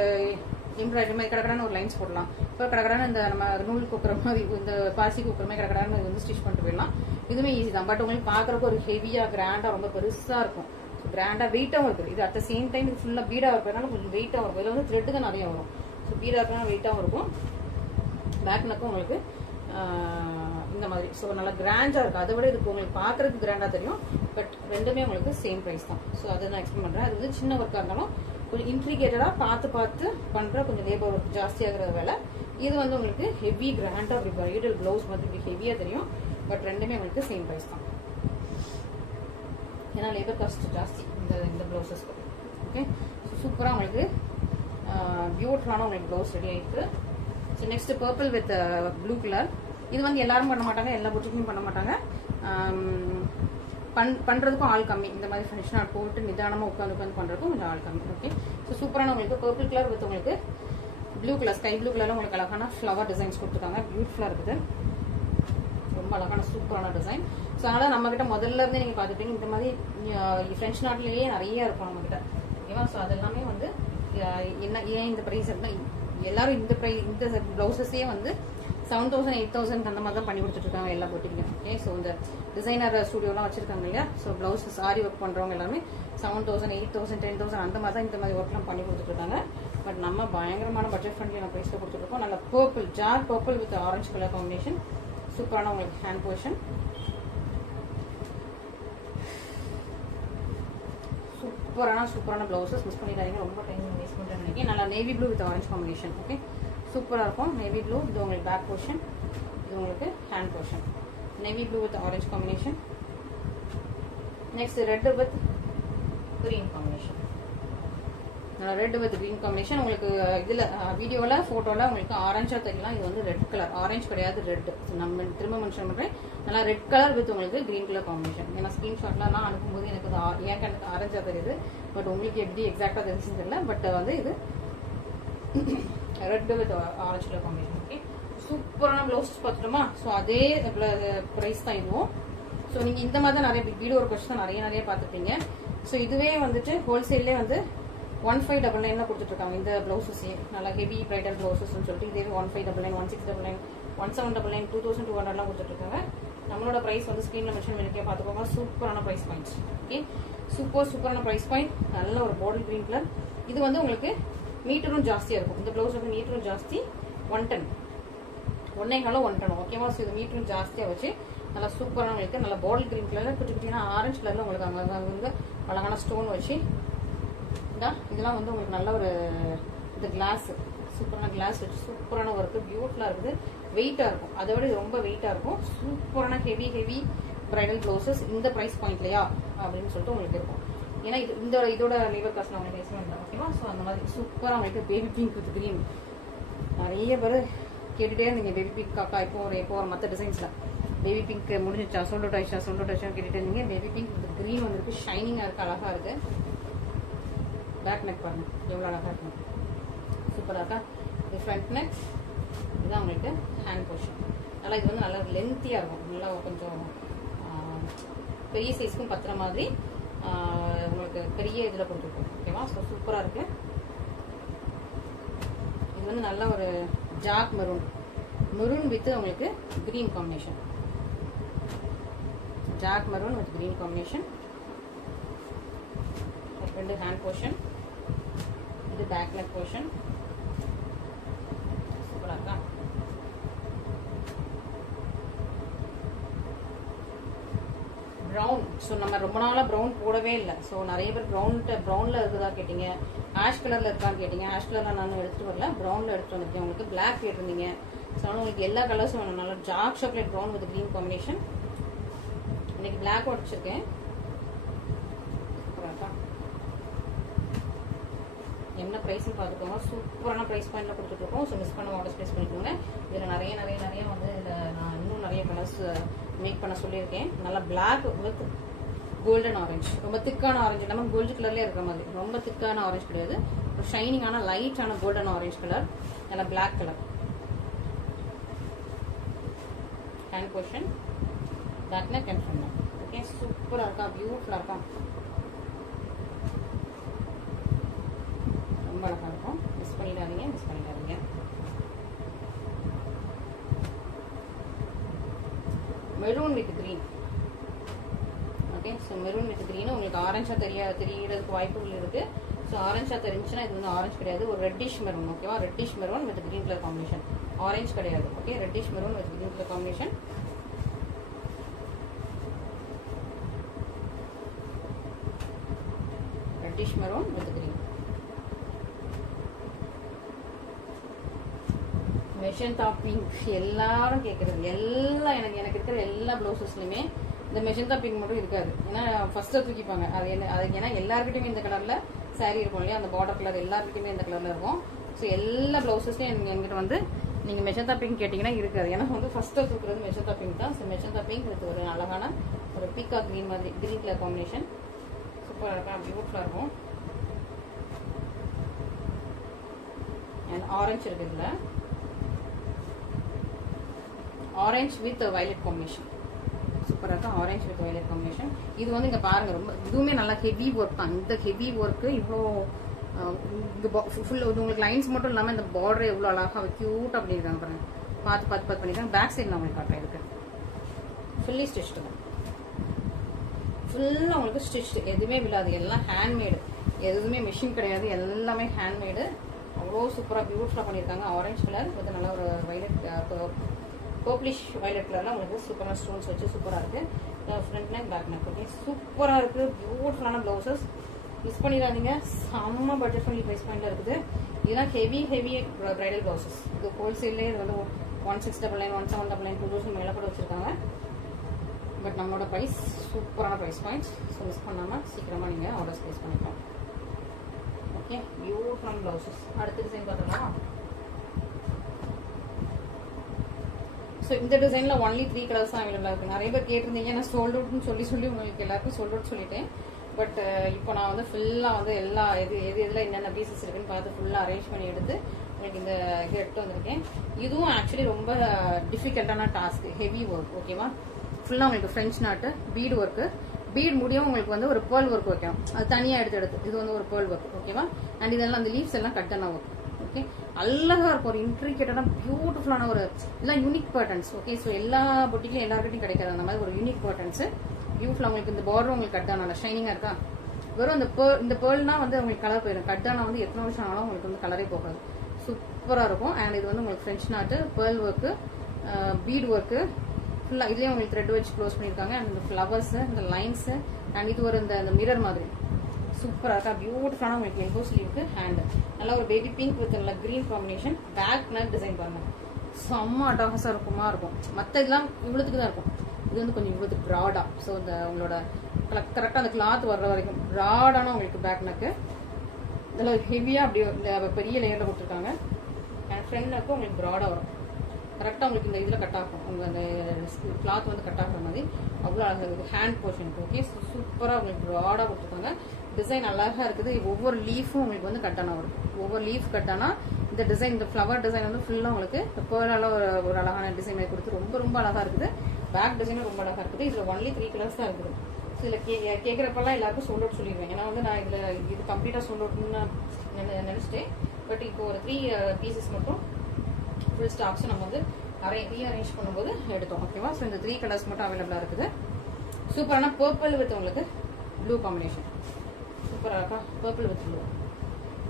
எம்ப்ராய்டரி மாதிரி கடகடான ஒரு லைன்ஸ் போடலாம். இப்போ கடகடான இந்த நம்ம நூல் குக்குற மாதிரி, இந்த பாசி குக்குற மாதிரி கடகடான இது வந்து ஸ்டிச் பண்ணிட்டு போயிடலாம். இதுவுமே ஈஸி தான். பட் உங்களுக்கு பாக்குறப்ப ஒரு ஹெவியா கிராண்டா ரொம்ப பெருசா இருக்கும். கிராண்டா வெயிட்டாவும் இருக்குது. இது அட் த சேம் டைம் இது ஃபுல்லா பீடா இருக்கிறதுனால கொஞ்சம் வெயிட்டாவும் இருக்கும். இதுல வந்து த்ரெட் தான் நிறைய வரும். ஸோ பீடா இருக்கிறனால வெயிட்டாவும் இருக்கும். பேக் நெக்கும் உங்களுக்கு இந்த மாதிரி. ஸோ நல்லா கிராண்டா இருக்கும். அதை விட இதுக்கு உங்களுக்கு பாக்குறதுக்கு கிராண்டா தெரியும். பட் ரெண்டுமே உங்களுக்கு சேம் பிரைஸ் தான். ஸோ அதை நான் எக்ஸ்பிளைன் பண்றேன். அது வந்து சின்ன ஒர்க்கா இருந்தாலும் கொஞ்சம் இன்ட்ரிகேட்டடா பார்த்து பண்ற கொஞ்சம் லேபர் ஒர்க் ஜாஸ்தியாகிற வேலை. இது வந்து உங்களுக்கு ஹெவி கிராண்டா பிரைடல் பிளவுஸ் மாதிரி ஹெவியா தெரியும். பட் ரெண்டுமே உங்களுக்கு சேம் பிரைஸ் தான். ஏன்னா லேபர் காஸ்ட் ஜாஸ்தி இந்த பிளவுசஸ்க்கு. ஓகே, சூப்பரா உங்களுக்கு பியூட்டிஃபுல்லான உங்களுக்கு பிளவுஸ் ரெடி ஆயிருக்கு. So next purple with blue colour. இது வந்து எல்லாரும் பண்ண மாட்டாங்க, எல்லா புட்டிக்குமே பண்ண மாட்டாங்க. பண்றதுக்கும் ஆள் கம்மி. இந்த மாதிரி ஃபினிஷ் நாட் போட்டு நிதானமா உட்காந்து பண்றதுக்கும் கொஞ்சம் ஆள் கம்மி. ஓகே, ஸோ சூப்பரான உங்களுக்கு பர்பிள் கலர் வித் உங்களுக்கு ப்ளூ கலர், ஸ்கை ப்ளூ கலர்ல உங்களுக்கு அழகான ஃபிளவர் டிசைன்ஸ் கொடுத்துருக்காங்க. பியூட்டிஃபுல்லா இருக்குது, ரொம்ப அழகான சூப்பரான டிசைன். ஸோ அதனால நம்ம கிட்ட முதல்ல இருந்தே நீங்க பாத்துட்டீங்க இந்த மாதிரி பிரெஞ்ச் நாட்லயே நிறைய இருக்கும் நம்ம கிட்ட. ஓகேவா, ஸோ அதெல்லாமே வந்து என்ன ஏன் இந்த பிரைஸ் எல்லாரும் இந்த பிளவுசஸே வந்து 7,000 8,000 அந்த மாதிரி தான் பண்ணி கொடுத்துட்டு இருக்காங்க எல்லா போட்டிங்க. ஓகே, ஸோ இந்த டிசைனர் ஸ்டுடியோலாம் வச்சிருக்காங்க இல்லையா. ஸோ பிளவுஸ் சாரி ஒர்க் பண்றவங்க எல்லாமே 7,000 8,000 10,000 அந்த மாதிரி தான் இந்த மாதிரி ஒர்க்லாம் பண்ணி கொடுத்துட்டு இருக்காங்க. பட் நம்ம பயங்கரமான பட்ஜெட் ஃப்ரெண்ட்லியான பிரைஸ்ல கொடுத்துட்டு இருக்கோம். நல்ல பர்பிள், ஜார் purple with orange colour combination. சூப்பரான உங்களுக்கு ஹேண்ட் பொசிஷன். சூப்பரான பிளவுசஸ் மிஸ் பண்ணிடாதீங்க, ரொம்ப டைம் வேஸ்ட் பண்றேன்னு நினைக்கிறேன். நல்லா navy blue with orange combination. Okay, சூப்பரா இருக்கும். நேவி ப்ளூ இது உங்களுக்கு பேக் போர்ஷன், இது உங்களுக்கு hand portion. Navy blue with orange combination. Next red with green combination. Red with green combination. உங்களுக்கு இதுல வீடியோல போட்டோல உங்களுக்கு ஆரஞ்சா தெரியலாம். இது வந்து ரெட் கலர், ஆரஞ்சு கிடையாது, ரெட். நம்ம திரும்ப மென்ஷன் பண்றேன், நல்லா ரெட் கலர் வித் உங்களுக்கு கிரீன் கலர் காம்பினேஷன். ஏன்னா ஸ்கிரீன்ஷாட்லாம் அனுப்பும்போது எனக்கு எனக்கு ஆரஞ்சா தெரியுது. பட் உங்களுக்கு எப்படி எக்ஸாக்டா தெரிஞ்சுன்னு தெரியல. பட் வந்து இது red with orange colour combination. Okay, சூப்பரான பிளவுஸ் பார்த்துட்டோமா. ஸோ அதே பிரைஸ் தான் இதுவும். ஸோ நீங்க இந்த மாதிரி தான் நிறைய வீடியோ ஒரு கொஸ்டின் தான் நிறைய பார்த்துருப்பீங்க. ஸோ இதுவே வந்துட்டு ஹோல்சேல்லே வந்து 1599 கொடுத்துட்டு இருக்காங்க இந்த பிளவுசஸ். நல்லா ஹெவி பிரைடல் பிளவுசஸ் சொல்லிட்டு இதே 1599 1699 1799 2200 கொடுத்துட்டு இருக்காங்க. நம்மளோட பிரைஸ் வந்து ஸ்கிரீன்ல மென்ஷன் பண்ணிருக்கேன், பாத்துக்கோங்க. சூப்பரான பிரைஸ் பாயிண்ட்ஸ். ஓகே, சூப்பரான பிரைஸ் பாயிண்ட். நல்ல ஒரு பாட்டில் கிரீன் கலர். இது வந்து உங்களுக்கு மீட்டரும் ஜாஸ்தியா இருக்கும். இந்த பிளவுஸ் வந்து மீட்டரும் ஜாஸ்தி, 110 1.5 ஓகேவா. ஸோ இது மீட்டரும் ஜாஸ்தியா வச்சு நல்லா சூப்பரான உங்களுக்கு நல்ல பாட்டில் கிரீன் கலர்ல குட்டினா ஆரஞ்சு கலர்ல உங்களுக்கு அங்க அழகான ஸ்டோன் வச்சு இதெல்லாம் வந்து உங்களுக்கு நல்ல ஒரு இந்த கிளாஸ் சூப்பரான கிளாஸ் வச்சு சூப்பரான ஒர்க்கு, பியூட்டிஃபுல்லா இருக்குது. வெயிட்டா இருக்கும், அதை விட இது ரொம்ப வெயிட்டா இருக்கும். சூப்பரான ஹெவி பிரைடல் ப்ளவுசஸ் இந்த பிரைஸ் பாயிண்ட்லயா அப்படின்னு சொல்லிட்டு உங்களுக்கு இருக்கும். ஏன்னா இதோட லேபர் காஸ்ட் நான் உங்களுக்கு எக்ஸ்பிளைன் பண்ணுறேன். ஓகேவா? ஸோ அந்த மாதிரி சூப்பராக உங்களுக்கு பேபி பிங்க் வித் கிரீன் நிறைய பேர் கேட்டுகிட்டே இருந்தீங்க. பேபி பிங்க் காக்கா இப்போ ஒரு மற்ற டிசைன்ஸில் பேபி பிங்க் முடிஞ்சிச்சா, சோல்டர் ஆயிடுச்சா கேட்டுட்டு இருந்தீங்க. பேபி பிங்க் வித் கிரீன் வந்துருக்கு, ஷைனிங்காக இருக்குது, அழகாக இருக்குது. பேக் நெக் பாருங்க எவ்வளோ அழகாக இருக்கும், சூப்பராக இருக்கா. இது ஃப்ரண்ட் நெக், இதுதான் உங்களுக்கு ஹேண்ட் போர்ஷன். நல்லா இது வந்து நல்லா லென்த்தியாக இருக்கும், நல்லா கொஞ்சம் பெரிய சைஸ்க்கும் பத்துற மாதிரி உங்களுக்கு பெரிய இதில் கொடுத்துருக்கோம். ஓகேவா? ஸோ சூப்பராக இருக்கு. இது வந்து நல்ல ஒரு ஜாக் மெரூன் வித் உங்களுக்கு கிரீன் காம்பினேஷன். ஜாக் மெரூன் வித் கிரீன் காம்பினேஷன். ரெண்டு ஹேண்ட் போர்ஷன், இது பேக் நெக் போர்ஷன். சூப்பராக இருக்கா. ப்ரௌன். ஸோ நம்ம ரொம்ப நாளாக ப்ரௌன் போடவே இல்லை. ஸோ நிறைய பேர் ப்ரௌனில் இருக்குதா கேட்டீங்க, ஆஷ் கலரில் இருக்கான்னு கேட்டீங்க. ஆஷ் கலரில் நான் எடுத்துகிட்டு வரல, ப்ரௌனில் எடுத்துகிட்டு வந்திருக்கேன். உங்களுக்கு பிளாக் கேட்டிருந்தீங்க. ஸோ உங்களுக்கு எல்லா கலர்ஸும் வேணும். நல்லா dark chocolate brown with green combination. இன்னைக்கு பிளாக் உடச்சிருக்கேன். என்ன ப்ரைஸ்ன்னு பார்த்துக்கோங்க. சூப்பரான ப்ரைஸ் பாயிண்ட்ல கொடுத்துட்ருக்கோம். ஸோ மிஸ் பண்ண ஆர்டர்ஸ் ப்ளேஸ் பண்ணிக்கோங்க. இதில் நிறைய வந்து இதில் நான் இன்னும் நிறைய கலர்ஸ் மேக் பண்ண சொல்லியிருக்கேன். நல்லா பிளாக் வித் கோல்டன் ஆரஞ்சு, ரொம்ப திக்கான ஆரஞ்சு இல்லாமல் கோல்டு கலர்லேயே இருக்கிற மாதிரி, ரொம்ப திக்கான ஆரஞ்சு கிடையாது, ஒரு ஷைனிங்கான லைட்டான கோல்டன் ஆரஞ்சு கலர், நல்லா black colour. Hand portion, back neck and front neck. Okay, சூப்பராக இருக்கா, பியூட்டிஃபுல்லாக இருக்கா, ரொம்ப அழகாக இருக்கும். மிஸ் பண்ணிடாதீங்க. Maroon with green. Okay, so maroon with green உங்களுக்கு ஆரஞ்சா தெரியறதுக்கு வாய்ப்புகள் இருக்கு. ஸோ ஆரஞ்சா தெரிஞ்சுன்னா இது வந்து ஆரஞ்சு கிடையாது, ஒரு ரெட்டிஷ் மெரூன். ஓகேவா? Reddish maroon with green colour combination, orange கிடையாது. Okay, reddish maroon with green colour combination. Reddish maroon with green. Magenta pink எல்லாரும் கேட்கறது, எல்லாம் எனக்கு இருக்கிற எல்லா பிளவுசஸ்லயுமே இந்த மெஜந்தா பிங்க் மட்டும் இருக்காது. ஏன்னா ஃபர்ஸ்ட் தூக்கிப்பாங்க. அது ஏன்னா எல்லாருக்கிட்டையுமே இந்த கலர்ல சாரி இருக்கும் இல்லையா, அந்த பார்டர் கலர் எல்லாருக்கிட்டையுமே இந்த கலர்ல இருக்கும். ஸோ எல்லா பிளவுசஸ்லயும் எங்கிட்ட வந்து நீங்க மெஜந்தா பிங்க் கேட்டீங்கன்னா இருக்காது. ஏன்னா வந்து ஃபர்ஸ்ட் தூக்குறது மெஜந்தா பிங்க் தான். ஸோ மெஜந்தா பிங்க் இது ஒரு அழகான ஒரு பீக்கா கிரீன் மாதிரி கிரீன் கலர் காம்பினேஷன். சூப்பராக இருக்கும், பியூட்டிஃபுல்லா இருக்கும். அண்ட் ஆரஞ்சு இருக்கு இதுல, ஆரஞ்சு வித் வயலட் காம்பினேஷன். சூப்பராக இருக்கும், ஆரஞ்சு வித் வயலட் காம்பினேஷன். இது வந்து இங்க பாருங்க, ரொம்ப இதுவுமே நல்லா ஹெவி ஒர்க் தான். இந்த ஹெவி ஒர்க்கு இவ்வளோ ஃபுல் உங்களுக்கு லைன்ஸ் மட்டும் இல்லாமல் இந்த பார்டர் எவ்வளோ அழகாக கியூட்டாக பண்ணியிருக்காங்க பாருங்க. பார்த்து பண்ணியிருக்காங்க. பேக் சைடு நான் உங்களுக்கு காட்டுறேன். இருக்கு ஃபுல்லி ஸ்டிச்டு தான், ஃபுல்லாக உங்களுக்கு ஸ்டிச்டு, எதுவுமே விழாது. எல்லாம் ஹேண்ட்மேடு, எதுவுமே மிஷின் கிடையாது, எல்லாமே ஹேண்ட்மேடு. அவ்வளோ சூப்பராக பியூட்டிஃபுல்லாக பண்ணியிருக்காங்க. ஆரஞ்சு கலர் வந்து நல்லா ஒரு வயலட் பர்பிளிஷ் வயலட் கலர்ல உங்களுக்கு சூப்பரான ஸ்டோன்ஸ் வச்சு சூப்பராக இருக்கு. Front neck back neck. Okay, சூப்பராக இருக்கு, பியூட்டிஃபுல்லான பிளவுசஸ். மிஸ் பண்ணிடாதீங்க. செம்ம பட்ஜெட் ஃப்ரெண்ட்லி பிரைஸ் பாயிண்ட்ல இருக்குது. இதெல்லாம் ஹெவி பிரைடல் பிளவுசஸ். இது ஹோல்சேல்லே இது வந்து 1699, 1799, 2000 மேலே கூட வச்சிருக்காங்க. பட் நம்மளோட ப்ரைஸ் சூப்பரான ப்ரைஸ் பாயிண்ட்ஸ். ஸோ மிஸ் பண்ணாமல் சீக்கிரமாக நீங்கள் ஆர்டர்ஸ் ப்ளேஸ் பண்ணிக்கலாம். ஓகே, பியூட்டிஃபுல்லான பிளவுசஸ். அடுத்த டிசைன் பார்த்துக்கலாம். ஸோ இந்த டிசைனில் ஒன்லி 3 கலர்ஸ் தான் அவைலபிளாக இருக்குது. நிறைய பேர் கேட்டிருந்தீங்க, நான் சோல்ட் அவுட்னு சொல்லி உங்களுக்கு எல்லாருக்கும் சோல்ட் அவுட் சொல்லிட்டேன். பட் இப்போ நான் வந்து ஃபுல்லாக வந்து எல்லா எதில் என்னென்ன பீசஸ் இருக்குன்னு பார்த்து ஃபுல்லாக அரேஞ்ச் பண்ணி எடுத்து உங்களுக்கு இந்த இது எடுத்து வந்திருக்கேன். இதுவும் ஆக்சுவலி ரொம்ப டிஃபிகல்ட்டான டாஸ்க், ஹெவி ஒர்க். ஓகேவா? ஃபுல்லாக உங்களுக்கு ஃப்ரெஞ்ச் நாட்டு பீடு ஒர்க்கு, பீட் முடியும் உங்களுக்கு வந்து ஒரு பேர்ல் ஒர்க் வைக்கணும். அது தனியாக எடுத்து இது வந்து ஒரு பேர்ல் ஒர்க். ஓகேவா? அண்ட் இதெல்லாம் அந்த லீவ்ஸ் எல்லாம் கட்டனா ஒர்க். ஓகே, அழகா இருக்கும், ஒரு இன்ட்ரிகேட்டான பியூட்டிஃபுல்லான ஒரு எல்லாம் யூனிக் பேட்டர்ன்ஸ். ஓகே, ஸோ எல்லா பொட்டிக்கும் எல்லாருக்கிட்டையும் கிடைக்காது அந்த மாதிரி ஒரு யூனிக் பேட்டர்ன்ஸ். பியூட்டிஃபுல்லா உங்களுக்கு இந்த பார்டர் உங்களுக்கு கட் ஆனா ஷைனிங்கா இருக்கா. வெறும் இந்த பேர்ல்னா வந்து உங்களுக்கு கலர் போயிடும். கட் ஆனா வந்து எத்தனை வருஷம் ஆனாலும் உங்களுக்கு வந்து கலரே போகாது. சூப்பரா இருக்கும். அண்ட் இது வந்து உங்களுக்கு ஃப்ரெஞ்ச் நாட்டு பேர்ல் ஒர்க்கு, பீட் ஒர்க்கு ஃபுல்லா இதுலயே உங்களுக்கு த்ரெட் வச்சு க்ளோஸ் பண்ணிருக்காங்க. அண்ட் இந்த ஃபிளவர்ஸ், இந்த லைன்ஸ், அண்ட் இது ஒரு இந்த மிரர் மாதிரி சூப்பராக இருக்கா, பியூட்டிஃபுல்லான உங்களுக்கு எல்போ ஸ்லீவுக்கு ஹேண்ட் நல்லா ஒரு பேபி பிங்க் வித் நல்ல green combination. Back neck design பாருங்க, செம்ம அட்டகாசம் இருக்குமா இருக்கும். மற்ற இதெல்லாம் இவ்வளோத்துக்கு தான் இருக்கும், இது வந்து கொஞ்சம் இவ்வளோத்துக்கு ப்ராடா. ஸோ இந்த உங்களோட கரெக்டாக அந்த கிளாத் வர்ற வரைக்கும் ப்ராடான உங்களுக்கு பேக் நெக்கு. இதெல்லாம் ஹெவியாக அப்படியே பெரிய லேயரில் கொடுத்துருக்காங்க. அண்ட் ஃப்ரண்ட் நெக்கும் உங்களுக்கு ப்ராடாக வரும், கரெக்டாக உங்களுக்கு இந்த இதில் கட் ஆகும், உங்கள் அந்த கிளாத் வந்து கட் ஆகிற மாதிரி அவ்வளோ அழகாக இருக்குது. ஹேண்ட் போர்ஷனுக்கு ஓகே சூப்பராக உங்களுக்கு ப்ராடாக கொடுத்துருக்காங்க. டிசைன் அழகாக இருக்குது. ஒவ்வொரு லீஃபும் உங்களுக்கு வந்து கட்டானா வரும், ஒவ்வொரு லீஃப் கட்டானா இந்த டிசைன், இந்த ஃப்ளவர் டிசைன் வந்து ஃபுல்லாக உங்களுக்கு பேர்லால ஒரு அழகான டிசைன் கொடுத்து ரொம்ப ரொம்ப அழகாக இருக்குது. பேக் டிசைனும் ரொம்ப அழகாக இருக்குது. இதில் ஒன்லி 3 கலர்ஸ் தான் இருக்குது. ஸோ இதில் கேட்குறப்பெல்லாம் எல்லாருக்கும் சோல்ட் அவுட் சொல்லிடுவேன். ஏன்னா வந்து நான் இதில் இது கம்ப்ளீட்டாக சோல்ட் அவுட்னு நினச்சிட்டேன். பட் இப்போ ஒரு 3 பீசஸ் மட்டும் ஃபுல் ஸ்டாக்ஸ் நம்ம வந்து ரீஅரேஞ்ச் பண்ணும்போது எடுத்தோம். ஓகேவா? ஸோ இந்த 3 கலர்ஸ் மட்டும் அவைலபிளாக இருக்குது. சூப்பரான பர்பிள் வித் உங்களுக்கு ப்ளூ காம்பினேஷன் சூப்பராக இருக்கா, பர்பிள் வித் ப்ளூ.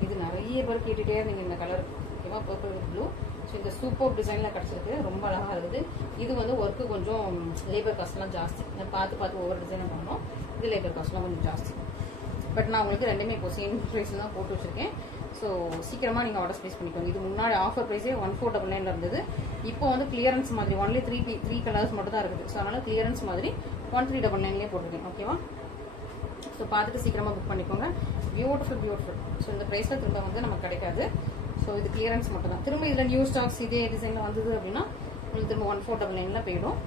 இது நிறைய பேர் கேட்டுகிட்டே இருந்தீங்க இந்த கலர். ஓகேவா? Purple with blue. ஸோ இந்த சூப்பர் டிசைனில் கிடச்சிருக்கு, ரொம்ப அழகாக இருக்குது. இது வந்து ஒர்க்கு கொஞ்சம் லேபர் காஸ்ட்லாம் ஜாஸ்தி, பார்த்து ஒவ்வொரு டிசைனும் பண்ணணும். இது லேபர் காஸ்ட்லாம் கொஞ்சம் ஜாஸ்தி. பட் நான் உங்களுக்கு ரெண்டுமே இப்போ சேம் ப்ரைஸில் தான் போட்டு வச்சுருக்கேன். ஸோ சீக்கிரமாக நீங்கள் ஆர்டர் ப்ளேஸ் பண்ணிக்கோங்க. இது முன்னாடி ஆஃபர் ப்ரைஸே 1499 இருந்தது. இப்போ வந்து கிளியரன்ஸ் மாதிரி ஒன்லி 3 கலர்ஸ் மட்டும் தான் இருக்குது. ஸோ அதனால் கிளியரன்ஸ் மாதிரி 1399 போட்டிருக்கேன். ஓகேவா? ஸோ பார்த்துட்டு சீக்கிரமாக புக் பண்ணிக்கோங்க. பியூட்டிஃபுல். ஸோ இந்த ப்ரைஸில் திரும்ப வந்து நமக்கு கிடைக்காது. ஸோ இது கிளியரன்ஸ் மட்டும் தான். திரும்ப இதில் நியூ ஸ்டாக்ஸ் இதே டிசைனில் வந்தது அப்படின்னா உங்களுக்கு திரும்ப 1499 போயிடும்.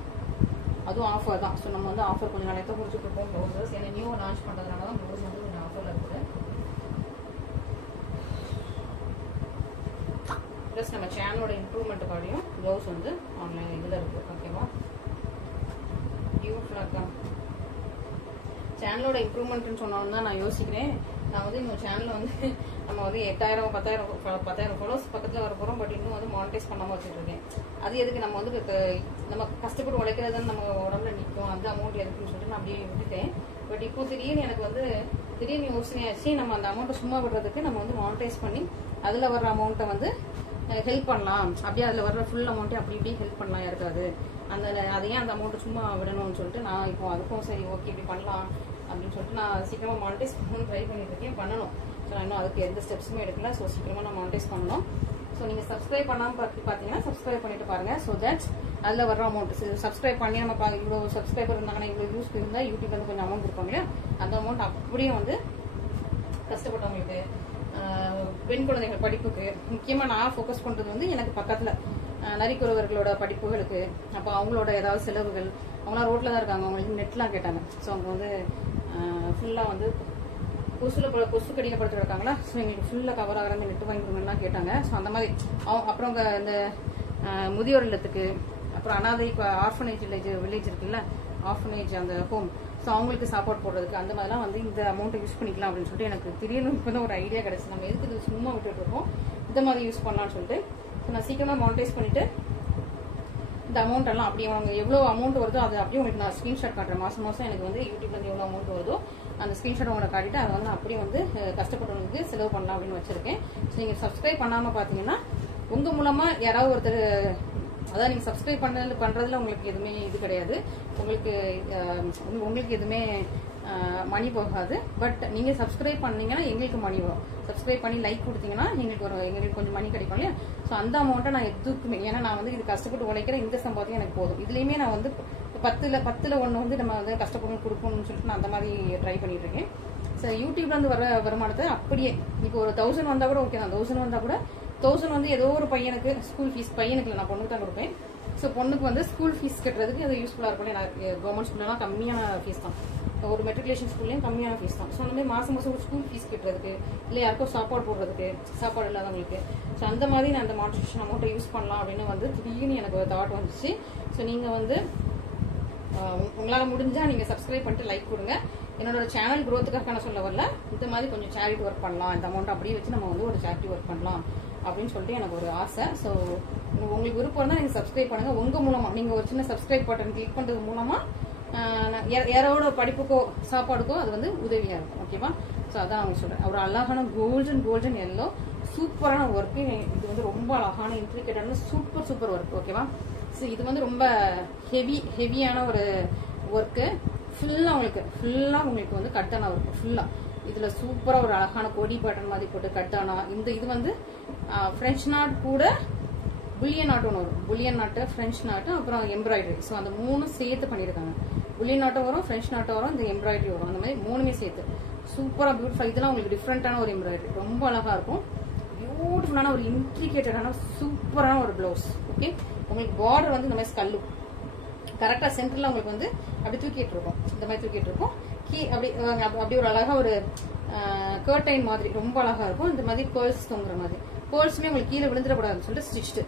அதுவும் ஆஃபர் தான். ஸோ நம்ம வந்து ஆஃபர் கொஞ்சம் நாளைக்கு தான் குறிச்சிட்டு இருப்போம் ப்ளவுசஸ். ஏன்னா நியூ லான்ச் பண்ணுறதுனால தான் ப்ளவுஸ் வந்து கொஞ்சம் ஆஃபரில் இருக்குது. ப்ளஸ் நம்ம சேனலோட இம்ப்ரூவ்மெண்ட்டுக்காடியும் ப்ளவுஸ் வந்து ஆன்லைன் இதில் இருக்குது. ஓகேவா? பியூட்டிஃபுல்லாக சேனலோட இம்ப்ரூவ்மெண்ட்னு சொன்னோன்னு தான் நான் யோசிக்கிறேன். நான் வந்து இன்னும் சேனலில் வந்து நம்ம வந்து 10,000 ஃபாலோஸ் பக்கத்தில் வர போகிறோம். பட் இன்னும் வந்து மானிட்டைஸ் பண்ணாமல் வச்சுட்டு இருக்கேன். அது எதுக்கு, நம்ம வந்து நம்ம கஷ்டப்பட்டு உழைக்கிறது நம்ம உடம்புல நிற்கும், அந்த அமௌண்ட் எதுக்குன்னு சொல்லிட்டு நான் அப்படியே விட்டுட்டேன். பட் இப்போ திடீர்னு எனக்கு வந்து திடீர்னு யோசனையாச்சு, நம்ம அந்த அமௌண்ட்டை சும்மா விடுறதுக்கு நம்ம வந்து மானிட்டைஸ் பண்ணி அதில் வர்ற அமௌண்ட்டை வந்து ஹெல்ப் பண்ணலாம். அப்படியே அதில் வர்ற ஃபுல் அமௌண்ட்டே அப்படி இப்படி ஹெல்ப் பண்ணலாம் யாருக்காது. அதையே அந்த அமௌண்ட்டை சும்மா விடணும்னு சொல்லிட்டு நான் இப்போ அதுக்கும் சரி ஓகே இப்படி பண்ணலாம் அப்படின்னு சொல்லிட்டு நான் சீக்கிரமாக மானிட்டைஸ் பண்ணணும்னு ட்ரை பண்ணிட்டு இருக்கேன். பண்ணணும். ஸோ நான் இன்னும் அதுக்கு எந்த ஸ்டெப்ஸுமே எடுக்கல. ஸோ சீக்கிரமாக நான் மானிட்டைஸ் பண்ணணும். ஸோ நீங்கள் சப்ஸ்கிரைப் பண்ணாமல் பார்த்தீங்கன்னா சப்ஸ்கிரைப் பண்ணிட்டு பாருங்கள். ஸோ தட் அதில் வர அமௌண்ட் சப்ஸ்கிரைப் பண்ணி நம்ம இவ்வளோ சப்ஸ்கிரைபர் இருந்தாங்கன்னா இவ்வளோ யூஸ் இருந்தால் யூடியூப் வந்து கொஞ்சம் அமௌண்ட் கொடுப்பாங்க இல்லையா, அந்த அமௌண்ட் அப்படியே வந்து கஷ்டப்பட்டவங்களுக்கு, பெண் குழந்தைகள் படிப்புக்கு, முக்கியமாக நான் ஃபோக்கஸ் பண்ணுறது வந்து எனக்கு பக்கத்தில் நரிக்குறவர்களோட படிப்புகளுக்கு, அப்போ அவங்களோட ஏதாவது செலவுகள், அவங்களாம் ரோட்டில் தான் இருக்காங்க, அவங்களுக்கு நெட்லாம் கேட்டாங்க. ஸோ அவங்க வந்து ஃபுல்லாக வந்து கொசு கடிக்கப்படுத்து இருக்காங்களா, ஸோ எங்களுக்கு ஃபுல்லாக கவர் ஆகிற மாதிரி நெட்டு வாங்கி கொடுங்கலாம் கேட்டாங்க. ஸோ அந்த மாதிரி அப்புறம் இந்த முதியோர் இல்லத்துக்கு, அப்புறம் அனாதை ஆர்ஃபனேஜ் வில்லேஜ் இருக்குல்ல, ஆர்ஃபனேஜ் அந்த ஹோம், ஸோ அவங்களுக்கு சாப்பாடு போடுறதுக்கு அந்த மாதிரிலாம் வந்து இந்த அமௌண்ட்டை யூஸ் பண்ணிக்கலாம் அப்படின்னு சொல்லிட்டு எனக்கு திடீர்னு இப்போ தான் ஒரு ஐடியா கிடச்சி. நம்ம எதுக்கு இது சும்மா விட்டுட்டு இருக்கோம், இந்த மாதிரி யூஸ் பண்ணலான்னு சொல்லிட்டு ஸோ நான் சீக்கிரமாக மானிட்டைஸ் பண்ணிவிட்டு இந்த அமௌண்ட் எல்லாம் அப்படியே அவங்க எவ்வளோ அமௌண்ட் வருதோ அதை அப்படியே உங்களுக்கு நான் ஸ்க்ரீன்ஷாட் காட்டுறேன். மாதம் எனக்கு வந்து யூடியூப்லேருந்து எவ்வளோ அமௌண்ட் வருதோ அந்த ஸ்க்ரீன்ஷாட் உங்களை காட்டிட்டு அதை வந்து நான் அப்படியே வந்து கஷ்டப்பட்டவங்களுக்கு செலவு பண்ணலாம் அப்படின்னு வச்சிருக்கேன். ஸோ நீங்கள் சப்ஸ்கிரைப் பண்ணாமல் பார்த்தீங்கன்னா உங்கள் மூலமாக யாராவது ஒருத்தர், அதான் நீங்கள் சப்ஸ்கிரைப் பண்ணுறதுல உங்களுக்கு எதுவுமே இது கிடையாது, உங்களுக்கு எதுவுமே மணி போகாது. பட் நீங்கள் சப்ஸ்கிரைப் பண்ணீங்கன்னா எங்களுக்கு மணி வரும். சப்ஸ்கிரைப் பண்ணி லைக் கொடுத்தீங்கன்னா எங்களுக்கு கொஞ்சம் மணி கிடைக்கும் இல்லையா. ஸோ அந்த அமௌண்ட்டை நான் எதுக்குமே, ஏன்னா நான் வந்து இது கஷ்டப்பட்டு உழைக்கிற இந்த சம்பாத்தியம் எனக்கு போதும். இதுலேயுமே நான் வந்து 10ல் 1 வந்து நம்ம வந்து கஷ்டப்படணும் கொடுக்கணும்னு சொல்லிட்டு நான் அந்த மாதிரி ட்ரை பண்ணிட்டு இருக்கேன். ஸோ யூடியூப்ல வந்து வர வருமானத்தை அப்படியே இப்போ ஒரு 1000 வந்தால் கூட ஓகே தான். 1000 வந்தால் கூட 1000 வந்து ஏதோ ஒரு பையனுக்கு ஸ்கூல் ஃபீஸ், பையனுக்கு நான் பொண்ணுக்கு தான் கொடுப்பேன். ஸோ பொண்ணுக்கு வந்து ஸ்கூல் ஃபீஸ் கட்டுறதுக்கு அது யூஸ்ஃபுல்லாக இருக்கும். கவர்மெண்ட் ஸ்கூல்லாம் கம்மியான ஃபீஸ் தான், ஒரு மெட்ரிகுலேஷன் ஸ்கூல்லையும் கம்மியான ஃபீஸ் தான். ஸோ அந்த மாதிரி மாதம் ஒரு ஸ்கூல் ஃபீஸ் கட்டுறதுக்கு, இல்லை யாருக்கும் சாப்பாடு போடுறதுக்கு, சாப்பாடு இல்லாதவங்களுக்கு, ஸோ அந்த மாதிரி நான் அந்த மானிட்டைசேஷன் அமௌண்ட்டை யூஸ் பண்ணலாம் அப்படின்னு வந்து திடீர்னு எனக்கு ஒரு தாட் வந்துச்சு. ஸோ நீங்கள் வந்து உங்களால் முடிஞ்சால் நீங்கள் சப்ஸ்கிரைப் பண்ணிட்டு லைக் கொடுங்க. என்னோட சேனல் க்ரோத்துக்காக நான் சொல்ல வரல, இந்த மாதிரி கொஞ்சம் சேரிட்டி ஒர்க் பண்ணலாம், இந்த அமௌண்ட் அப்படியே வச்சு நம்ம வந்து ஒரு சேரிட்டி ஒர்க் பண்ணலாம் அப்படின்னு சொல்லிட்டு எனக்கு ஒரு ஆசை. ஸோ உங்களுக்கு விருப்பம் இருந்தால் நீங்கள் சப்ஸ்கிரைப் பண்ணுங்கள். உங்கள் மூலமாக நீங்கள் ஒரு சின்ன சப்ஸ்கிரைப் பட்டன் கிளிக் பண்ணுறது மூலமாக யாரோட படிப்புக்கோ சாப்பாடுக்கோ அது வந்து உதவியாக இருக்கும். ஓகேவா? ஸோ அதான் அவங்க சொல்கிறேன். ஒரு அழகான கோல்டன் எல்லோ சூப்பரான ஒர்க்கு. இது வந்து ரொம்ப அழகான இன்ட்ரிகேட்டான சூப்பர் ஒர்க். ஓகேவா? ஸோ இது வந்து ரொம்ப ஹெவியான ஒரு ஒர்க்கு. ஃபுல்லாக உங்களுக்கு வந்து கட்டன ஒர்க்கு. ஃபுல்லாக இதுல சூப்பரா ஒரு அழகான கொடி பேட்டர்ன் மாதிரி போட்டு கட்டானா. இந்த இது வந்து பிரெஞ்ச் நாட் கூட புல்லியன் நாட் ஒன்று வரும். புல்லியன் நாட்டு, பிரெஞ்ச் நாட்டு, அப்புறம் எம்ப்ராய்டரி. ஸோ அந்த 3 சேர்த்து பண்ணியிருக்காங்க. புல்லியன் நாட்டும் வரும், பிரெஞ்ச் நாட்டும் வரும், இந்த எம்ப்ராய்டரி வரும். அந்த மாதிரி 3மே சேர்த்து சூப்பரா பியூட்டிஃபுல். இதெல்லாம் உங்களுக்கு டிஃப்ரெண்டான ஒரு எம்ப்ராய்டரி, ரொம்ப அழகா இருக்கும். பியூட்டிஃபுல்லான ஒரு இன்ட்ரிகேட்டடான சூப்பரான ஒரு பிளவுஸ். ஓகே, உங்களுக்கு பார்டர் வந்து இந்த மாதிரி ஸ்கல்லு கரெக்டா சென்டர்ல உங்களுக்கு வந்து அப்படி தூக்கிட்டு இருக்கும். இந்த மாதிரி தூக்கிட்டு இருக்கும். அப்படி ஒரு அழகா ஒரு கர்டைன் மாதிரி ரொம்ப அழகா இருக்கும். இந்த மாதிரி பேர்ல்ஸ் தொங்குற மாதிரி. பேர்ல்ஸுமே உங்களுக்கு கீழே விழுந்துடக்கூடாதுன்னு சொல்லிட்டு ஸ்டிச்டு,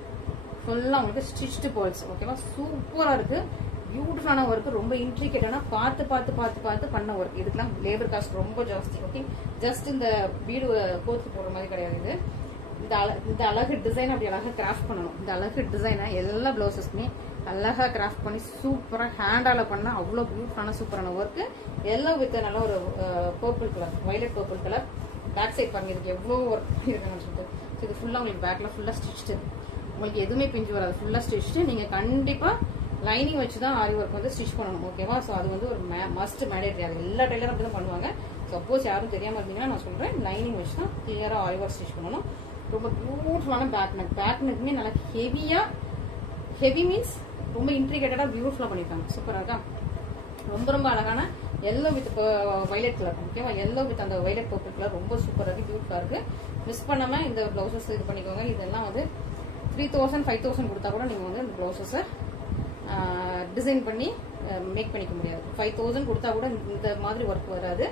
ஃபுல்லா உங்களுக்கு ஸ்டிச்டு பேர்ல்ஸ். ஓகேவா, சூப்பரா இருக்கு. பியூட்டிஃபுல்லான ஒர்க், ரொம்ப இன்ட்ரிகேட்டான பார்த்து பார்த்து பார்த்து பார்த்து பண்ண ஒர்க். இதுக்கெல்லாம் லேபர் காஸ்ட் ரொம்ப ஜாஸ்தி. ஓகே, ஜஸ்ட் இந்த பீடு கோத்து போடுற மாதிரி கிடையாது. இது இந்த அழகு டிசைன் அப்படி அழகா கிராஃப்ட் பண்ணணும். இந்த அழகு டிசைனை எல்லா பிளவுசஸ்க்குமே அழகா கிராஃப்ட் பண்ணி சூப்பரா ஹேண்டால பண்ணா அவ்வளோ பியூட்டிஃபுல்லான சூப்பரான ஒர்க். எல்லாம் வித் நல்ல ஒரு purple colour, violet purple colour. Back side பாருங்க, இதுக்கு எவ்வளோ ஒர்க் பண்ணிருக்காங்கன்னு சொல்லிட்டு. இது ஃபுல்லா உங்களுக்கு பேக்ல ஃபுல்லா ஸ்டிச்டு, உங்களுக்கு எதுவுமே பிஞ்சு வராது, ஃபுல்லா ஸ்டிச்டு. நீங்க கண்டிப்பா லைனிங் வச்சு தான் ஆரி ஒர்க் வந்து ஸ்டிச் பண்ணணும். ஓகேவா, ஸோ அது வந்து ஒரு மஸ்ட் மேண்டேட்டரி. அது எல்லா டெய்லரும் அப்படி தான் பண்ணுவாங்க. சப்போஸ் யாரும் தெரியாம இருந்தீங்கன்னா நான் சொல்றேன், லைனிங் வச்சு தான் கிளியரா ஆரி ஒர்க் ஸ்டிச் பண்ணணும். ரொம்ப பியூட்டிஃபுல்லான பேக் நெக். பேக் நெக்குமே நல்லா ஹெவியா, ஹெவி மீன்ஸ் ரொம்ப இன்ட்ரிகேட்டடா பியூட்டிஃபுல்லா பண்ணிருக்காங்க. சூப்பரா இருக்கா, ரொம்ப ரொம்ப அழகான எல்லோ வித் வயலட் கலர். ஓகேவா, எல்லோ வித் அந்த வயலட் பர்பிள் கலர் ரொம்ப சூப்பரா இருக்கு, பியூட்டிஃபுல்லா இருக்கு. மிஸ் பண்ணாம இந்த பிளவுசஸ் இது பண்ணிக்கோங்க. இதெல்லாம் வந்து 3000 5000 கொடுத்தா கூட நீங்க வந்து இந்த பிளவுசஸை டிசைன் பண்ணி மேக் பண்ணிக்க முடியாது. 5000 கொடுத்தா கூட இந்த மாதிரி ஒர்க் வராது.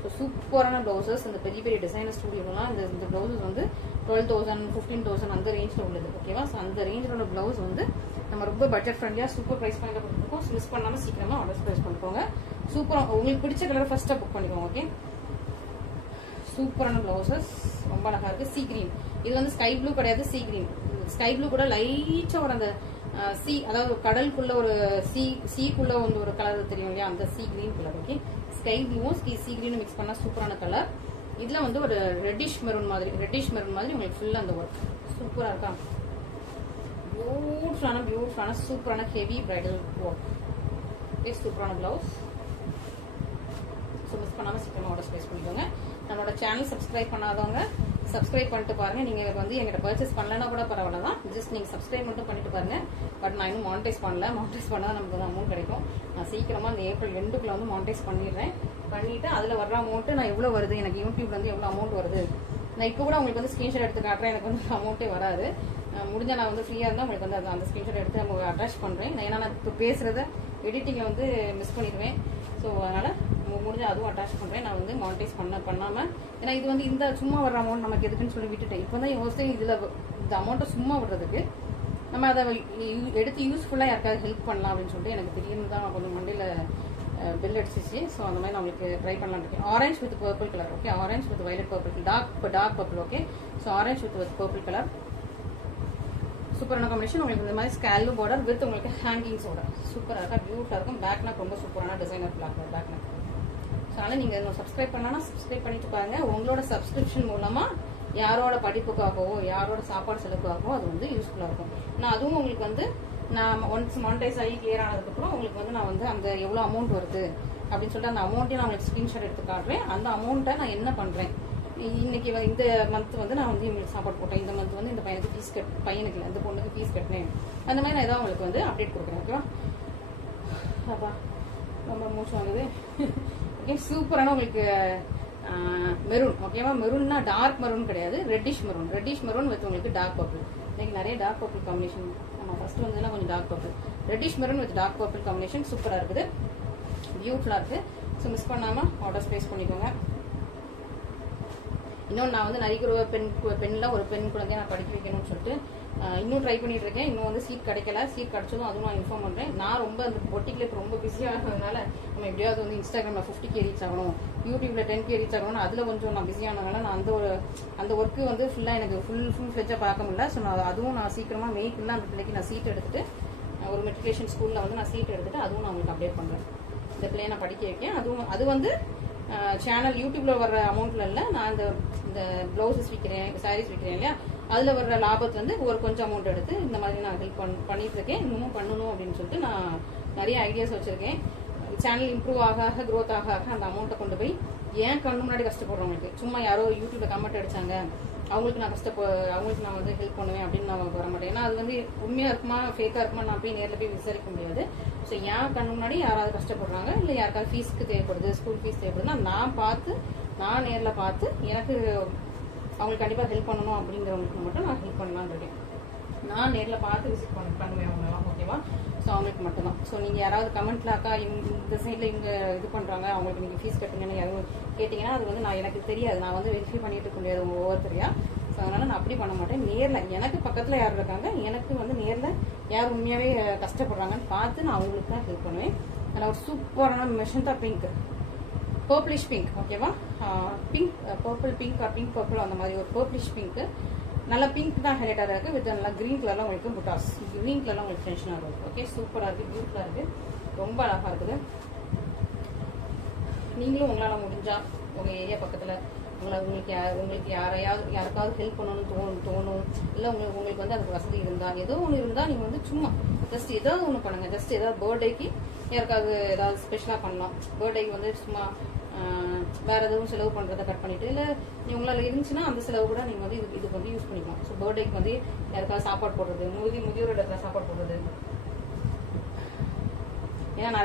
ஸோ சூப்பரான பிளவுசஸ். இந்த பெரிய பெரிய டிசைனர் ஸ்டூடியோலாம் இந்த பிளவுசஸ் வந்து 12,000 15,000 அந்த ரேஞ்சில் உள்ளது. ஓகேவா, ஸோ அந்த ரேஞ்சில் உள்ள பிளவுஸ் வந்து நம்ம ரொம்ப பட்ஜெட் ஃப்ரெண்ட்லியா சூப்பர் பிரைஸ் பாயிண்ட்ல கொடுத்துருக்கோம். மிஸ் பண்ணாம சீக்கிரமா ஆர்டர் பிரைஸ் பண்ணிக்கோங்க. சூப்பரா உங்களுக்கு பிடிச்ச கலர் ஃபர்ஸ்டா புக் பண்ணிக்கோங்க. ஓகே, சூப்பரான பிளவுசஸ், ரொம்ப அழகா இருக்கு. சீ கிரீன், இது வந்து ஸ்கை ப்ளூ கிடையாது, சீ கிரீன். ஸ்கை ப்ளூ கூட லைட்டா ஒரு அந்த சி, அதாவது கடலுக்குள்ள ஒரு சீக்குள்ள வந்து ஒரு கலர் தெரியும் இல்லையா, அந்த sea green colour. Okay, sky ப்ளூவும் சீ கிரீனும் மிக்ஸ் பண்ணா சூப்பரான கலர். இதுல வந்து ஒரு ரெட்டிஷ் மெரூன் மாதிரி உங்களுக்கு ஃபுல்லா அந்த ஒர்க் சூப்பரா இருக்கா. பியூட்டிஃபுல்லான சூப்பரான ஹெவி பிரைடல் ஒர்க். சூப்பரான பிளவுஸ். ஸோ மிஸ் பண்ணாம சீக்கிரமா ஆர்டர் பிளேஸ் பண்ணிக்கோங்க. நம்மளோட சேனல் சப்ஸ்கிரைப் பண்ணாதவங்க சப்ஸ்கிரைப் பண்ணிட்டு பாருங்க. நீங்க வந்து எங்கிட்ட பர்ச்சேஸ் பண்ணலன்னா கூட பரவாயில்ல தான், ஜஸ்ட் நீங்க சப்ஸ்கிரைப் மட்டும் பண்ணிட்டு பாருங்க. பட் நான் இன்னும் மானிட்டைஸ் பண்ணல. மானிட்டைஸ் பண்ணா நமக்கு வந்து அமௌண்ட் கிடைக்கும். நான் சீக்கிரமா இந்த ஏப்ரல் 2க்குள்ள வந்து மானிட்டைஸ் பண்ணிடுறேன். பண்ணிட்டு அதுல வர்ற அமௌண்ட் நான் எவ்வளவு வருது, எனக்கு யூடியூப்ல வந்து எவ்வளவு அமௌண்ட் வருது, நான் இப்போ கூட உங்களுக்கு வந்து ஸ்கிரீன்ஷாட் எடுத்து காட்டுறேன். எனக்கு வந்து அமௌண்ட்டே வராது. முடிஞ்சா நான் வந்து ஃப்ரீயா இருந்தா உங்களுக்கு வந்து அந்த ஸ்கிரீன்ஷாட் எடுத்து நம்ம அட்டாச் பண்றேன். ஏன்னா நான் இப்போ பேசுறத எடிட்டிங்ல வந்து மிஸ் பண்ணிடுவேன். ஸோ அதனால முடிஞ்சா அதுவும் அட்டாச் பண்றேன். நான் வந்து மானிட்டைஸ் பண்ணாம, ஏன்னா இது வந்து இந்த சும்மா வர்ற அமௌண்ட் நமக்கு எதுக்குன்னு சொல்லி விட்டுட்டேன். இப்போ தான் யோசிச்சு இதுல இந்த அமௌண்ட்டை சும்மா விடுறதுக்கு நம்ம அதை எடுத்து யூஸ்ஃபுல்லா யாருக்காவது ஹெல்ப் பண்ணலாம் அப்படின்னு சொல்லிட்டு எனக்கு திடீர்னு தான் கொஞ்சம் மண்டியில பில் அடிச்சிச்சு. ஸோ அந்த மாதிரி நான் உங்களுக்கு ட்ரை பண்ணலாம் இருக்கேன். Orange with purple colour. Okay, orange with violet purple, dark purple. Okay, so orange with purple colour சூப்பரான காம்பினேஷன். உங்களுக்கு இந்த மாதிரி ஸ்கேலு பார்டர் வித் உங்களுக்கு ஹேங்கிங்ஸோட சூப்பராக இருக்கா, பியூட்டிஃபுல்லாக இருக்கும். பேக் நெக் ரொம்ப சூப்பரான டிசைனர் பேக் நெக். ஸோ அதனால நீங்க இன்னும் சப்ஸ்கிரைப் பண்ணா சப்ஸ்கிரைப் பண்ணிட்டு பாருங்க. உங்களோட சப்ஸ்கிரிப்ஷன் மூலமா யாரோட படிப்புக்காகவோ யாரோட சாப்பாடு செலவுக்காகவோ அது வந்து யூஸ்ஃபுல்லா இருக்கும். நான் அதுவும் உங்களுக்கு வந்து நான் ஒன்ஸ் மானிட்டைஸ் ஆகி கிளியர் ஆனதுக்கப்புறம் உங்களுக்கு வந்து நான் வந்து அந்த எவ்வளோ அமௌண்ட் வருது அப்படின்னு சொல்லிட்டு அந்த அமௌண்ட்டையும் நான் உங்களுக்கு ஸ்கிரீன்ஷாட் எடுத்து காட்டுறேன். அந்த அமௌண்ட்டை நான் என்ன பண்றேன், இன்னைக்கு இந்த மந்த் வந்து நான் வந்து இவங்களுக்கு சாப்பாடு போட்டேன், இந்த மந்த் வந்து இந்த பையனுக்கு ஃபீஸ் பையனுக்கு இல்லை இந்த பொண்ணுக்கு ஃபீஸ் கட்டினேன், அந்த மாதிரி நான் ஏதாவது உங்களுக்கு வந்து அப்டேட் கொடுக்குறேன். ஓகேவா, அப்பா ரொம்ப மூச்சு வாங்குது. ஓகே, சூப்பரான உங்களுக்கு மெரூன். ஓகேவா, மெரூன்னா டார்க் மெரூன் கிடையாது, ரெட்டிஷ் மெரூன் வித் உங்களுக்கு டார்க் பர்பிள். இன்னைக்கு நிறைய டார்க் பர்பிள் காம்பினேஷன். நம்ம ஃபர்ஸ்ட் வந்ததுன்னா கொஞ்சம் dark purple, reddish maroon with dark purple combination சூப்பரா இருக்குது, பியூட்டிஃபுல்லா இருக்கு. ஸோ மிஸ் பண்ணாம ஆர்டர் பிளேஸ் பண்ணிக்கோங்க. இன்னொன்று நான் வந்து நிறைய பெண்ணில் ஒரு பெண் குழந்தைய நான் படிக்க வைக்கணும்னு சொல்லிட்டு இன்னும் ட்ரை பண்ணிட்டு இருக்கேன். இன்னும் வந்து சீட் கிடைக்கல. சீட் கிடைச்சதும் அதுவும் நான் இன்ஃபார்ம் பண்றேன். நான் ரொம்ப அந்த பொட்டிக்ல இப்போ ரொம்ப பிஸியாக இருக்கிறதுனால நம்ம எப்படியாவது வந்து இன்ஸ்டாகிராம்ல 50K ரீச் ஆகணும், யூடியூப்ல 10K ரீச் ஆகணும், அதுல கொஞ்சம் நான் பிஸியானதுனால நான் அந்த ஒர்க்கு வந்து ஃபுல்லா எனக்கு ஃபுல் ஃபிளெஜ்ஜா பார்க்க முடியல. ஸோ நான் அதுவும் நான் சீக்கிரமா மெய்க்குள்ள அந்த பிள்ளைக்கு நான் சீட் எடுத்துட்டு ஒரு மெட்ரிகுலேஷன் ஸ்கூல்ல வந்து நான் சீட் எடுத்துட்டு அதுவும் நான் உங்களுக்கு அப்டேட் பண்றேன். இந்த பிள்ளைய நான் படிக்க வைக்கேன். அது வந்து சேனல் யூடியூப்ல வர்ற அமௌண்ட்ல இல்ல, நான் இந்த பிளவுசஸ் விற்கிறேன், சாரீஸ் விற்கிறேன் இல்லையா, அதுல வர்ற லாபத்துல இருந்து ஒரு கொஞ்சம் அமௌண்ட் எடுத்து இந்த மாதிரி நான் ஹெல்ப் பண்ணிட்டு இருக்கேன். இன்னமும் பண்ணணும் அப்படின்னு சொல்லிட்டு நான் நிறைய ஐடியாஸ் வச்சிருக்கேன். சேனல் இம்ப்ரூவ் ஆக க்ரோத் ஆக அந்த அமௌண்ட்டை கொண்டு போய் ஏன் கண்ணு முன்னாடி கஷ்டப்படுறவங்களுக்கு, சும்மா யாரோ யூடியூப்ல கமெண்ட் அடிச்சாங்க அவங்களுக்கு நான் அவங்களுக்கு நான் வந்து ஹெல்ப் பண்ணுவேன் அப்படின்னு நான் வர மாட்டேன். ஏன்னா அது வந்து உண்மையா இருக்குமா ஃபேக்கா இருக்குமா நான் போய் நேரில் போய் விசாரிக்க முடியாது. ஸோ ஏன் கண்ணு முன்னாடி யாராவது கஷ்டப்படுறாங்க இல்லை யாருக்காவது ஃபீஸ்க்கு தேவைப்படுது, ஸ்கூல் ஃபீஸ் தேவைப்படுதுன்னா நான் நேரில் பார்த்து எனக்கு அவங்களுக்கு கண்டிப்பாக ஹெல்ப் பண்ணணும் அப்படிங்கிறவங்களுக்கு மட்டும் நான் ஹெல்ப் பண்ணலான்னு இருக்கேன். நான் நேரில் பார்த்து விசிட் பண்ணுவேன் அவங்களாம். ஓகேவா? ஸோ அவங்களுக்கு மட்டும்தான். ஸோ நீங்கள் யாராவது கமெண்ட்ல அக்கா இந்த சைடில் இவங்க இது பண்ணுறாங்க அவங்களுக்கு நீங்கள் ஃபீஸ் கட்டுங்கன்னு யாரும் கேட்டிங்கன்னா அது வந்து எனக்கு தெரியாது. நான் வந்து வெரிஃபை பண்ணிட்டு இருக்க முடியாது ஒவ்வொருத்தரையா. ஸோ அதனால நான் அப்படி பண்ண மாட்டேன். நேரில் எனக்கு பக்கத்தில் யார் இருக்காங்க, எனக்கு வந்து நேரில் யார் உண்மையாகவே கஷ்டப்படுறாங்கன்னு பார்த்து நான் அவங்களுக்கு தான் ஹெல்ப் பண்ணுவேன். அதில் ஒரு சூப்பரான மெஷந்தா பிங்க், பர்பிளிஷ் பிங்க். ஓகேவா? Pink purple pink pink purple அந்த மாதிரி ஒரு பர்பிளிஷ் பிங்க். நல்லா பிங்க் தான் ஹைலைட்டாக இருக்கு. வித் நல்லா கிரீன் கலர்ல உங்களுக்கு புட்டாஸ், கிரீன் கலர்ல உங்களுக்கு டென்ஷனாக இருக்கும். ஓகே, சூப்பராக இருக்கு, பியூட்டிஃபுல்லாக இருக்கு, ரொம்ப அழகா இருக்குது. நீங்களும் உங்களால் முடிஞ்சா உங்க ஏரியா பக்கத்தில் உங்களுக்கு யாருக்காவது ஹெல்ப் பண்ணணும்னு தோணும் இல்லை உங்களுக்கு வந்து அதுக்கு வசதி இருந்தால் ஏதோ ஒன்று இருந்தால் நீங்கள் வந்து சும்மா ஜஸ்ட் ஏதாவது ஒன்று பண்ணுங்க. ஜஸ்ட் ஏதாவது பர்த்டேக்கு யாருக்காவது ஏதாவது ஸ்பெஷலாக பண்ணலாம். பர்த்டேக்கு வந்து சும்மா வேற எதுவும் செலவு பண்றதை கட் பண்ணிட்டு இல்லை உங்களால் இருந்துச்சுன்னா அந்த செலவு கூட நீங்க வந்து இதுக்கு வந்து யூஸ் பண்ணிக்கலாம். ஸோ பர்த்டேக்கு வந்து யாருக்காவது சாப்பாடு போடுறது, முதியோர் இடத்துல சாப்பாடு போடுறது. ஏன்னா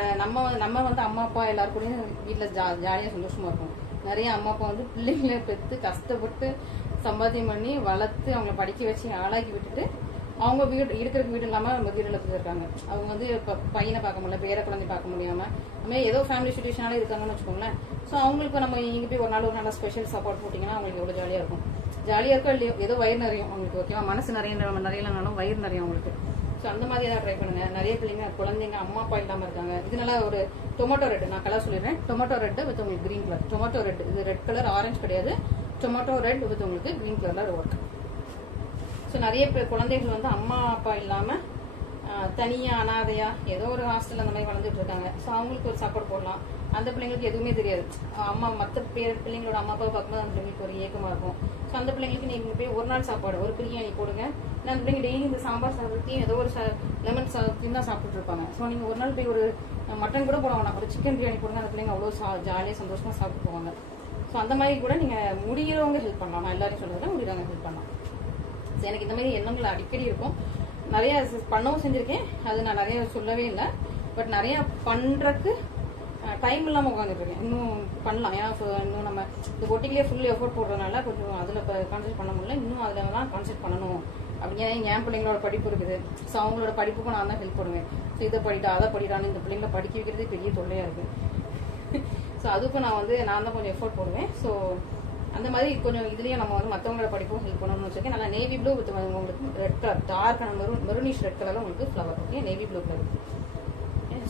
நம்ம வந்து அம்மா அப்பா எல்லாருக்கூடயும் வீட்டில் ஜாலியாக சந்தோஷமா இருக்கும். நிறைய அம்மா அப்பா வந்து பிள்ளைங்களை பெற்று கஷ்டப்பட்டு சம்பாத்தியம் பண்ணி வளர்த்து அவங்கள படிக்க வச்சு ஆளாக்கி விட்டுட்டு அவங்க இருக்கிறதுக்கு வீடு இல்லாம முதியோர் இல்லத்துல இருக்காங்க. அவங்க வந்து பையனை பார்க்க முடியல, பேர குழந்தை பார்க்க முடியாம நம்ம ஏதோ ஃபேமிலி சுச்சுவேஷனால இருக்காங்கன்னு வச்சுக்கோங்களேன். ஸோ அவங்களுக்கு நம்ம இங்க போய் ஒரு நாள் ஸ்பெஷல் சப்போர்ட் போட்டீங்கன்னா அவங்களுக்கு எவ்வளவு ஜாலியா இருக்கும். ஜாலியா இருக்கோ இல்லையோ ஏதோ வயிறு நிறையும் அவங்களுக்கு. ஓகேவா? மனசு நிறையலனாலும் வயிறு நிறையும் அவங்களுக்கு. ஸோ அந்த மாதிரி ஏதாவது ட்ரை பண்ணுங்க. நிறைய குழந்தைங்க அம்மா அப்பா இல்லாம இருக்காங்க. இது நல்லா ஒரு டொமேட்டோ ரெட், நான் கலர் சொல்லிடுறேன். டொமேட்டோ ரெட் வித் உங்களுக்கு கிரீன் கலர். டொமேட்டோ ரெட், இது ரெட் கலர், ஆரஞ்சு கிடையாது. டொமேட்டோ ரெட் வித் உங்களுக்கு கிரீன் கலர்ல ஒர்க். ஸோ நிறைய குழந்தைகள் வந்து அம்மா அப்பா இல்லாம தனியா அனாதையா ஏதோ ஒரு ஹாஸ்டல் அந்த மாதிரி வளர்ந்துட்டு இருக்காங்க. ஸோ அவங்களுக்கு ஒரு சப்போர்ட் போடலாம். அந்த பிள்ளைங்களுக்கு எதுவுமே தெரியாது. மற்ற பிள்ளைங்களோட அம்மா அப்பா பார்க்கும்போது அந்த பிள்ளைங்களுக்கு ஒரு ஏக்கமா இருக்கும். ஸோ அந்த பிள்ளைங்களுக்கு நீங்க போய் ஒரு நாள் சாப்பாடு ஒரு பிரியாணி போடுங்க. இல்லை அந்த பிள்ளைங்க டெய்லி இந்த சாம்பார் சாதத்தையும் ஏதோ ஒரு லெமன் சாதத்தையும் தான் சாப்பிட்டு இருப்பாங்க. ஸோ நீங்க ஒரு நாள் போய் ஒரு மட்டன் கூட போட வேணாம், ஒரு சிக்கன் பிரியாணி போடுங்க. அந்த பிள்ளைங்க அவ்வளோ ஜாலியாக சந்தோஷமா சாப்பிட்டு போவாங்க. ஸோ அந்த மாதிரி கூட நீங்க முடிகிறவங்க ஹெல்ப் பண்ணலாம். நான் எல்லாரையும் சொல்றதை முடிகிறவங்க ஹெல்ப் பண்ணலாம். எனக்கு இந்த மாதிரி எண்ணங்கள் அடிக்கடி இருக்கும். நிறைய பண்ணவும் செஞ்சிருக்கேன், அது நான் நிறைய சொல்லவே இல்லை. பட் நிறைய பண்றதுக்கு டைம் இல்லாம உட்காந்துட்டு இருக்கேன். இன்னும் பண்ணலாம். ஏன்னா இன்னும் நம்ம இந்த ஒட்டிக்கிலே ஃபுல் எஃபோர்ட் போடுறதுனால கொஞ்சம் அதுல கான்சென்ட்ரேட் பண்ண முடியல. இன்னும் அதுல தான் கான்சென்ட்ரேட் பண்ணணும். அப்படின்னா என் பிள்ளைங்களோட படிப்பு இருக்குது. ஸோ அவங்களோட படிப்புக்கும் நான் தான் ஹெல்ப் பண்ணுவேன். ஸோ இதை படிட்டா அதை படிட்டான்னு இந்த பிள்ளைங்களை படிக்க வைக்கிறதே பெரிய தொல்லையா இருக்கு. ஸோ அதுக்கும் நான் தான் கொஞ்சம் எஃபோர்ட் போடுவேன். ஸோ அந்த மாதிரி கொஞ்சம் இதுலயே நம்ம வந்து மற்றவங்களோட படிப்பும் ஹெல்ப் பண்ணணும்னு வச்சிருக்கேன். நல்லா நேவி ப்ளூ வித் உங்களுக்கு red colour, dark maroonish red கலர்ல உங்களுக்கு flower. Okay, navy blue colour.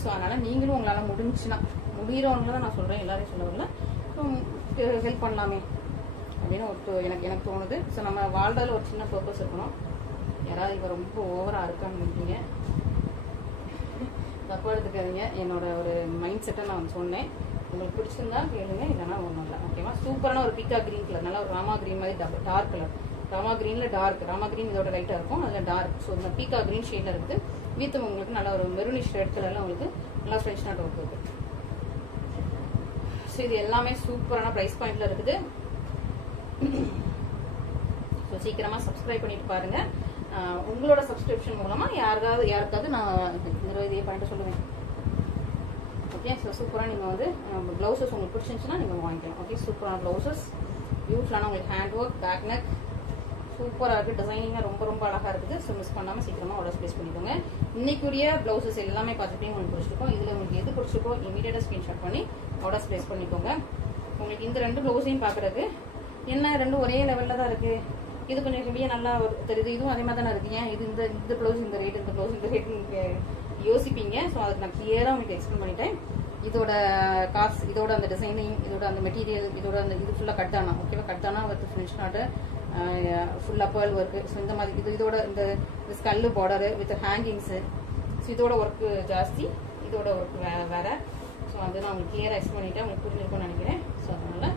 So அதனால நீங்களும் உங்களால முடிஞ்சுன்னா முடிகிறவங்கள தான் நான் சொல்றேன், எல்லாரையும் சொல்ல வரல. ஹெல்ப் பண்ணலாமே அப்படின்னு எனக்கு தோணுது. ஸோ நம்ம வாழ்றதுல ஒரு சின்ன பர்பஸ் இருக்கணும். யாராவது இப்போ ரொம்ப ஓவரா இருக்கான்னு நினைக்கிறீங்க, தப்பா எடுத்துக்காதீங்க. என்னோட ஒரு மைண்ட் செட்டை நான் சொன்னேன். உங்களுக்கு பிடிச்சிருந்தா கேளுங்க, இல்லைன்னா ஒன்றும் இல்லை. ஓகேவா? சூப்பரான ஒரு பீக்கா கிரீன் கலர், நல்லா ஒரு ராமா கிரீன் மாதிரி டார்க் கலர். ராமா கிரீன்ல டார்க், ராமா கிரீன் இதோட லைட்டா இருக்கும், அதுல டார்க். ஸோ இந்த பீக்கா கிரீன் ஷேட்ல இருக்குது. வீத்து உங்களுக்கு நல்ல ஒரு மெரூனிஷ் ரெட் கலர்ல உங்களுக்கு நல்லா ஃப்ரெஷ் நாட் ஒர்க் இருக்கு. ஸோ இது எல்லாமே சூப்பரான பிரைஸ் பாயிண்ட்ல இருக்குது. ஸோ சீக்கிரமா சப்ஸ்கிரைப் பண்ணிட்டு பாருங்க. உங்களோட சப்ஸ்கிரிப்ஷன் மூலமா யாருக்காவது நான் இதே பாயிண்ட் சொல்லுவேன். ஓகே, ஸோ சூப்பராக நீங்கள் வந்து ப்ளவுசஸ் உங்களுக்கு பிடிச்சிருந்துச்சுன்னா நீங்கள் வாங்கிக்கலாம். ஓகே, சூப்பரான ப்ளவுசஸ், பியூட்டிஃபுல்லான உங்களுக்கு ஹேண்ட் ஒர்க், பேக் நெக் சூப்பராக இருக்குது. டிசைனிங்காக ரொம்ப அழகாக இருக்குது. ஸோ மிஸ் பண்ணாமல் சீக்கிரமாக ஆர்டர் ப்ளேஸ் பண்ணிக்கோங்க. இன்னைக்குரிய ப்ளவுசஸ் எல்லாமே பார்த்துட்டு உங்களுக்கு பிடிச்சிருக்கோம். இதில் உங்களுக்கு எது பிடிச்சிருக்கோ இமீடியட்டாக ஸ்க்ரீன்ஷாட் பண்ணி ஆர்டர் ப்ளேஸ் பண்ணிக்கோங்க. உங்களுக்கு இந்த 2 ப்ளவுஸையும் பார்க்குறதுக்கு என்ன 2 ஒரே லெவலில் தான் இருக்குது. இது கொஞ்சம் ஹெவியாக நல்லா தெரியுது, இதுவும் அதே மாதிரி தானே இருக்கு. ஏன் இது இந்த ப்ளவுஸ் இந்த ரேட், இந்த ப்ளவுஸ் இந்த ரேட் யோசிப்பீங்க. ஸோ அதுக்கு நான் கிளியராக உங்களுக்கு எக்ஸ்பிளைன் பண்ணிட்டேன். இதோட காஸ்ட், இதோட அந்த டிசைனிங், இதோட அந்த மெட்டீரியல், இதோட அந்த இது ஃபுல்லாக கட்டானா. ஓகேவா? கட்டானா வித் ஃபினிஷ் நாட்டு ஃபுல்லாக பேர்ல் ஒர்க்கு. ஸோ இந்த மாதிரி இதோட இந்த skull border with hangings. So இதோட ஒர்க்கு ஜாஸ்தி, இதோட ஒர்க் வேற. ஸோ அது நான் உங்களுக்கு கிளியராக எக்ஸ்பிளைன் பண்ணிட்டேன். உங்களுக்கு புரிஞ்சிருக்கும்னு நினைக்கிறேன். ஸோ அதனால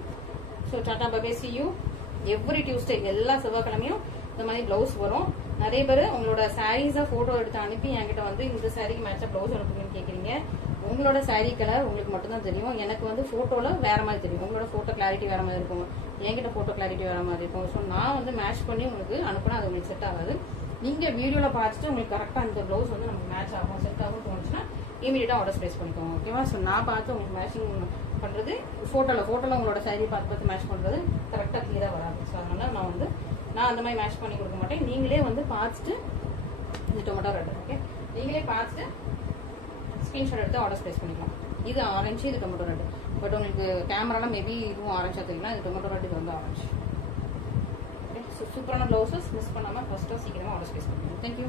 tata bye bye, see you. Every Tuesday எல்லா செவ்வாய்க்கிழமையும் இந்த மாதிரி ப்ளவுஸ் வரும். நிறைய பேர் உங்களோட சாரீஸை ஃபோட்டோ எடுத்து அனுப்பி என்கிட்ட வந்து இந்த சாரீக்கு மேட்சாக ப்ளவுஸ் அனுப்புங்கன்னு கேட்குறீங்க. உங்களோட சாரீ கலர் உங்களுக்கு மட்டும்தான் தெரியும். எனக்கு வந்து ஃபோட்டோவில் வேற மாதிரி தெரியும். உங்களோட ஃபோட்டோ கிளாரிட்டி வேற மாதிரி இருக்கும், என்கிட்ட ஃபோட்டோ கிளாரிட்டி வேற மாதிரி இருக்கும். ஸோ நான் வந்து மேட்ச் பண்ணி உங்களுக்கு அனுப்புனா அது உங்களுக்கு செட் ஆகாது. நீங்கள் வீடியோவில் பார்த்துட்டு உங்களுக்கு கரெக்டாக அந்த ப்ளவுஸ் வந்து நமக்கு மேட்ச் ஆகும், செட் ஆகும் தோணுச்சுன்னா இமீடியட்டாக ஆர்டர் ப்ளேஸ் பண்ணிக்கோங்க. ஓகேவா? ஸோ நான் பார்த்து உங்களுக்கு மேட்சிங் பண்ணுறது ஃபோட்டோவில் உங்களோட சாரீ பார்த்து மேட்ச் பண்ணுறது கரெக்டாக கிளியராக வராது. ஸோ அதனால நான் அந்த மாதிரி மேட்ச் பண்ணி கொடுக்க மாட்டேன். நீங்களே வந்து பார்த்துட்டு இது டொமேட்டோ ரெட், ஓகே, நீங்களே பார்த்துட்டு ஸ்க்ரீன்ஷாட் எடுத்து ஆர்டர் ப்ளேஸ் பண்ணிக்கலாம். இது ஆரஞ்சு, இது டொமேட்டோ ரெட். பட் உங்களுக்கு கேமராலாம் மேபி இதுவும் ஆரஞ்சாக தெரியலாம். இது டொமேட்டோ ரெட், இது வந்து ஆரஞ்சு. ஓகே, ஸோ சூப்பரான ப்ளவுஸஸ் மிஸ் பண்ணாமல் ஃபஸ்ட்டாக சீக்கிரமாக ஆர்டர் ப்ளேஸ் பண்ணிக்கலாம். தேங்க்யூ.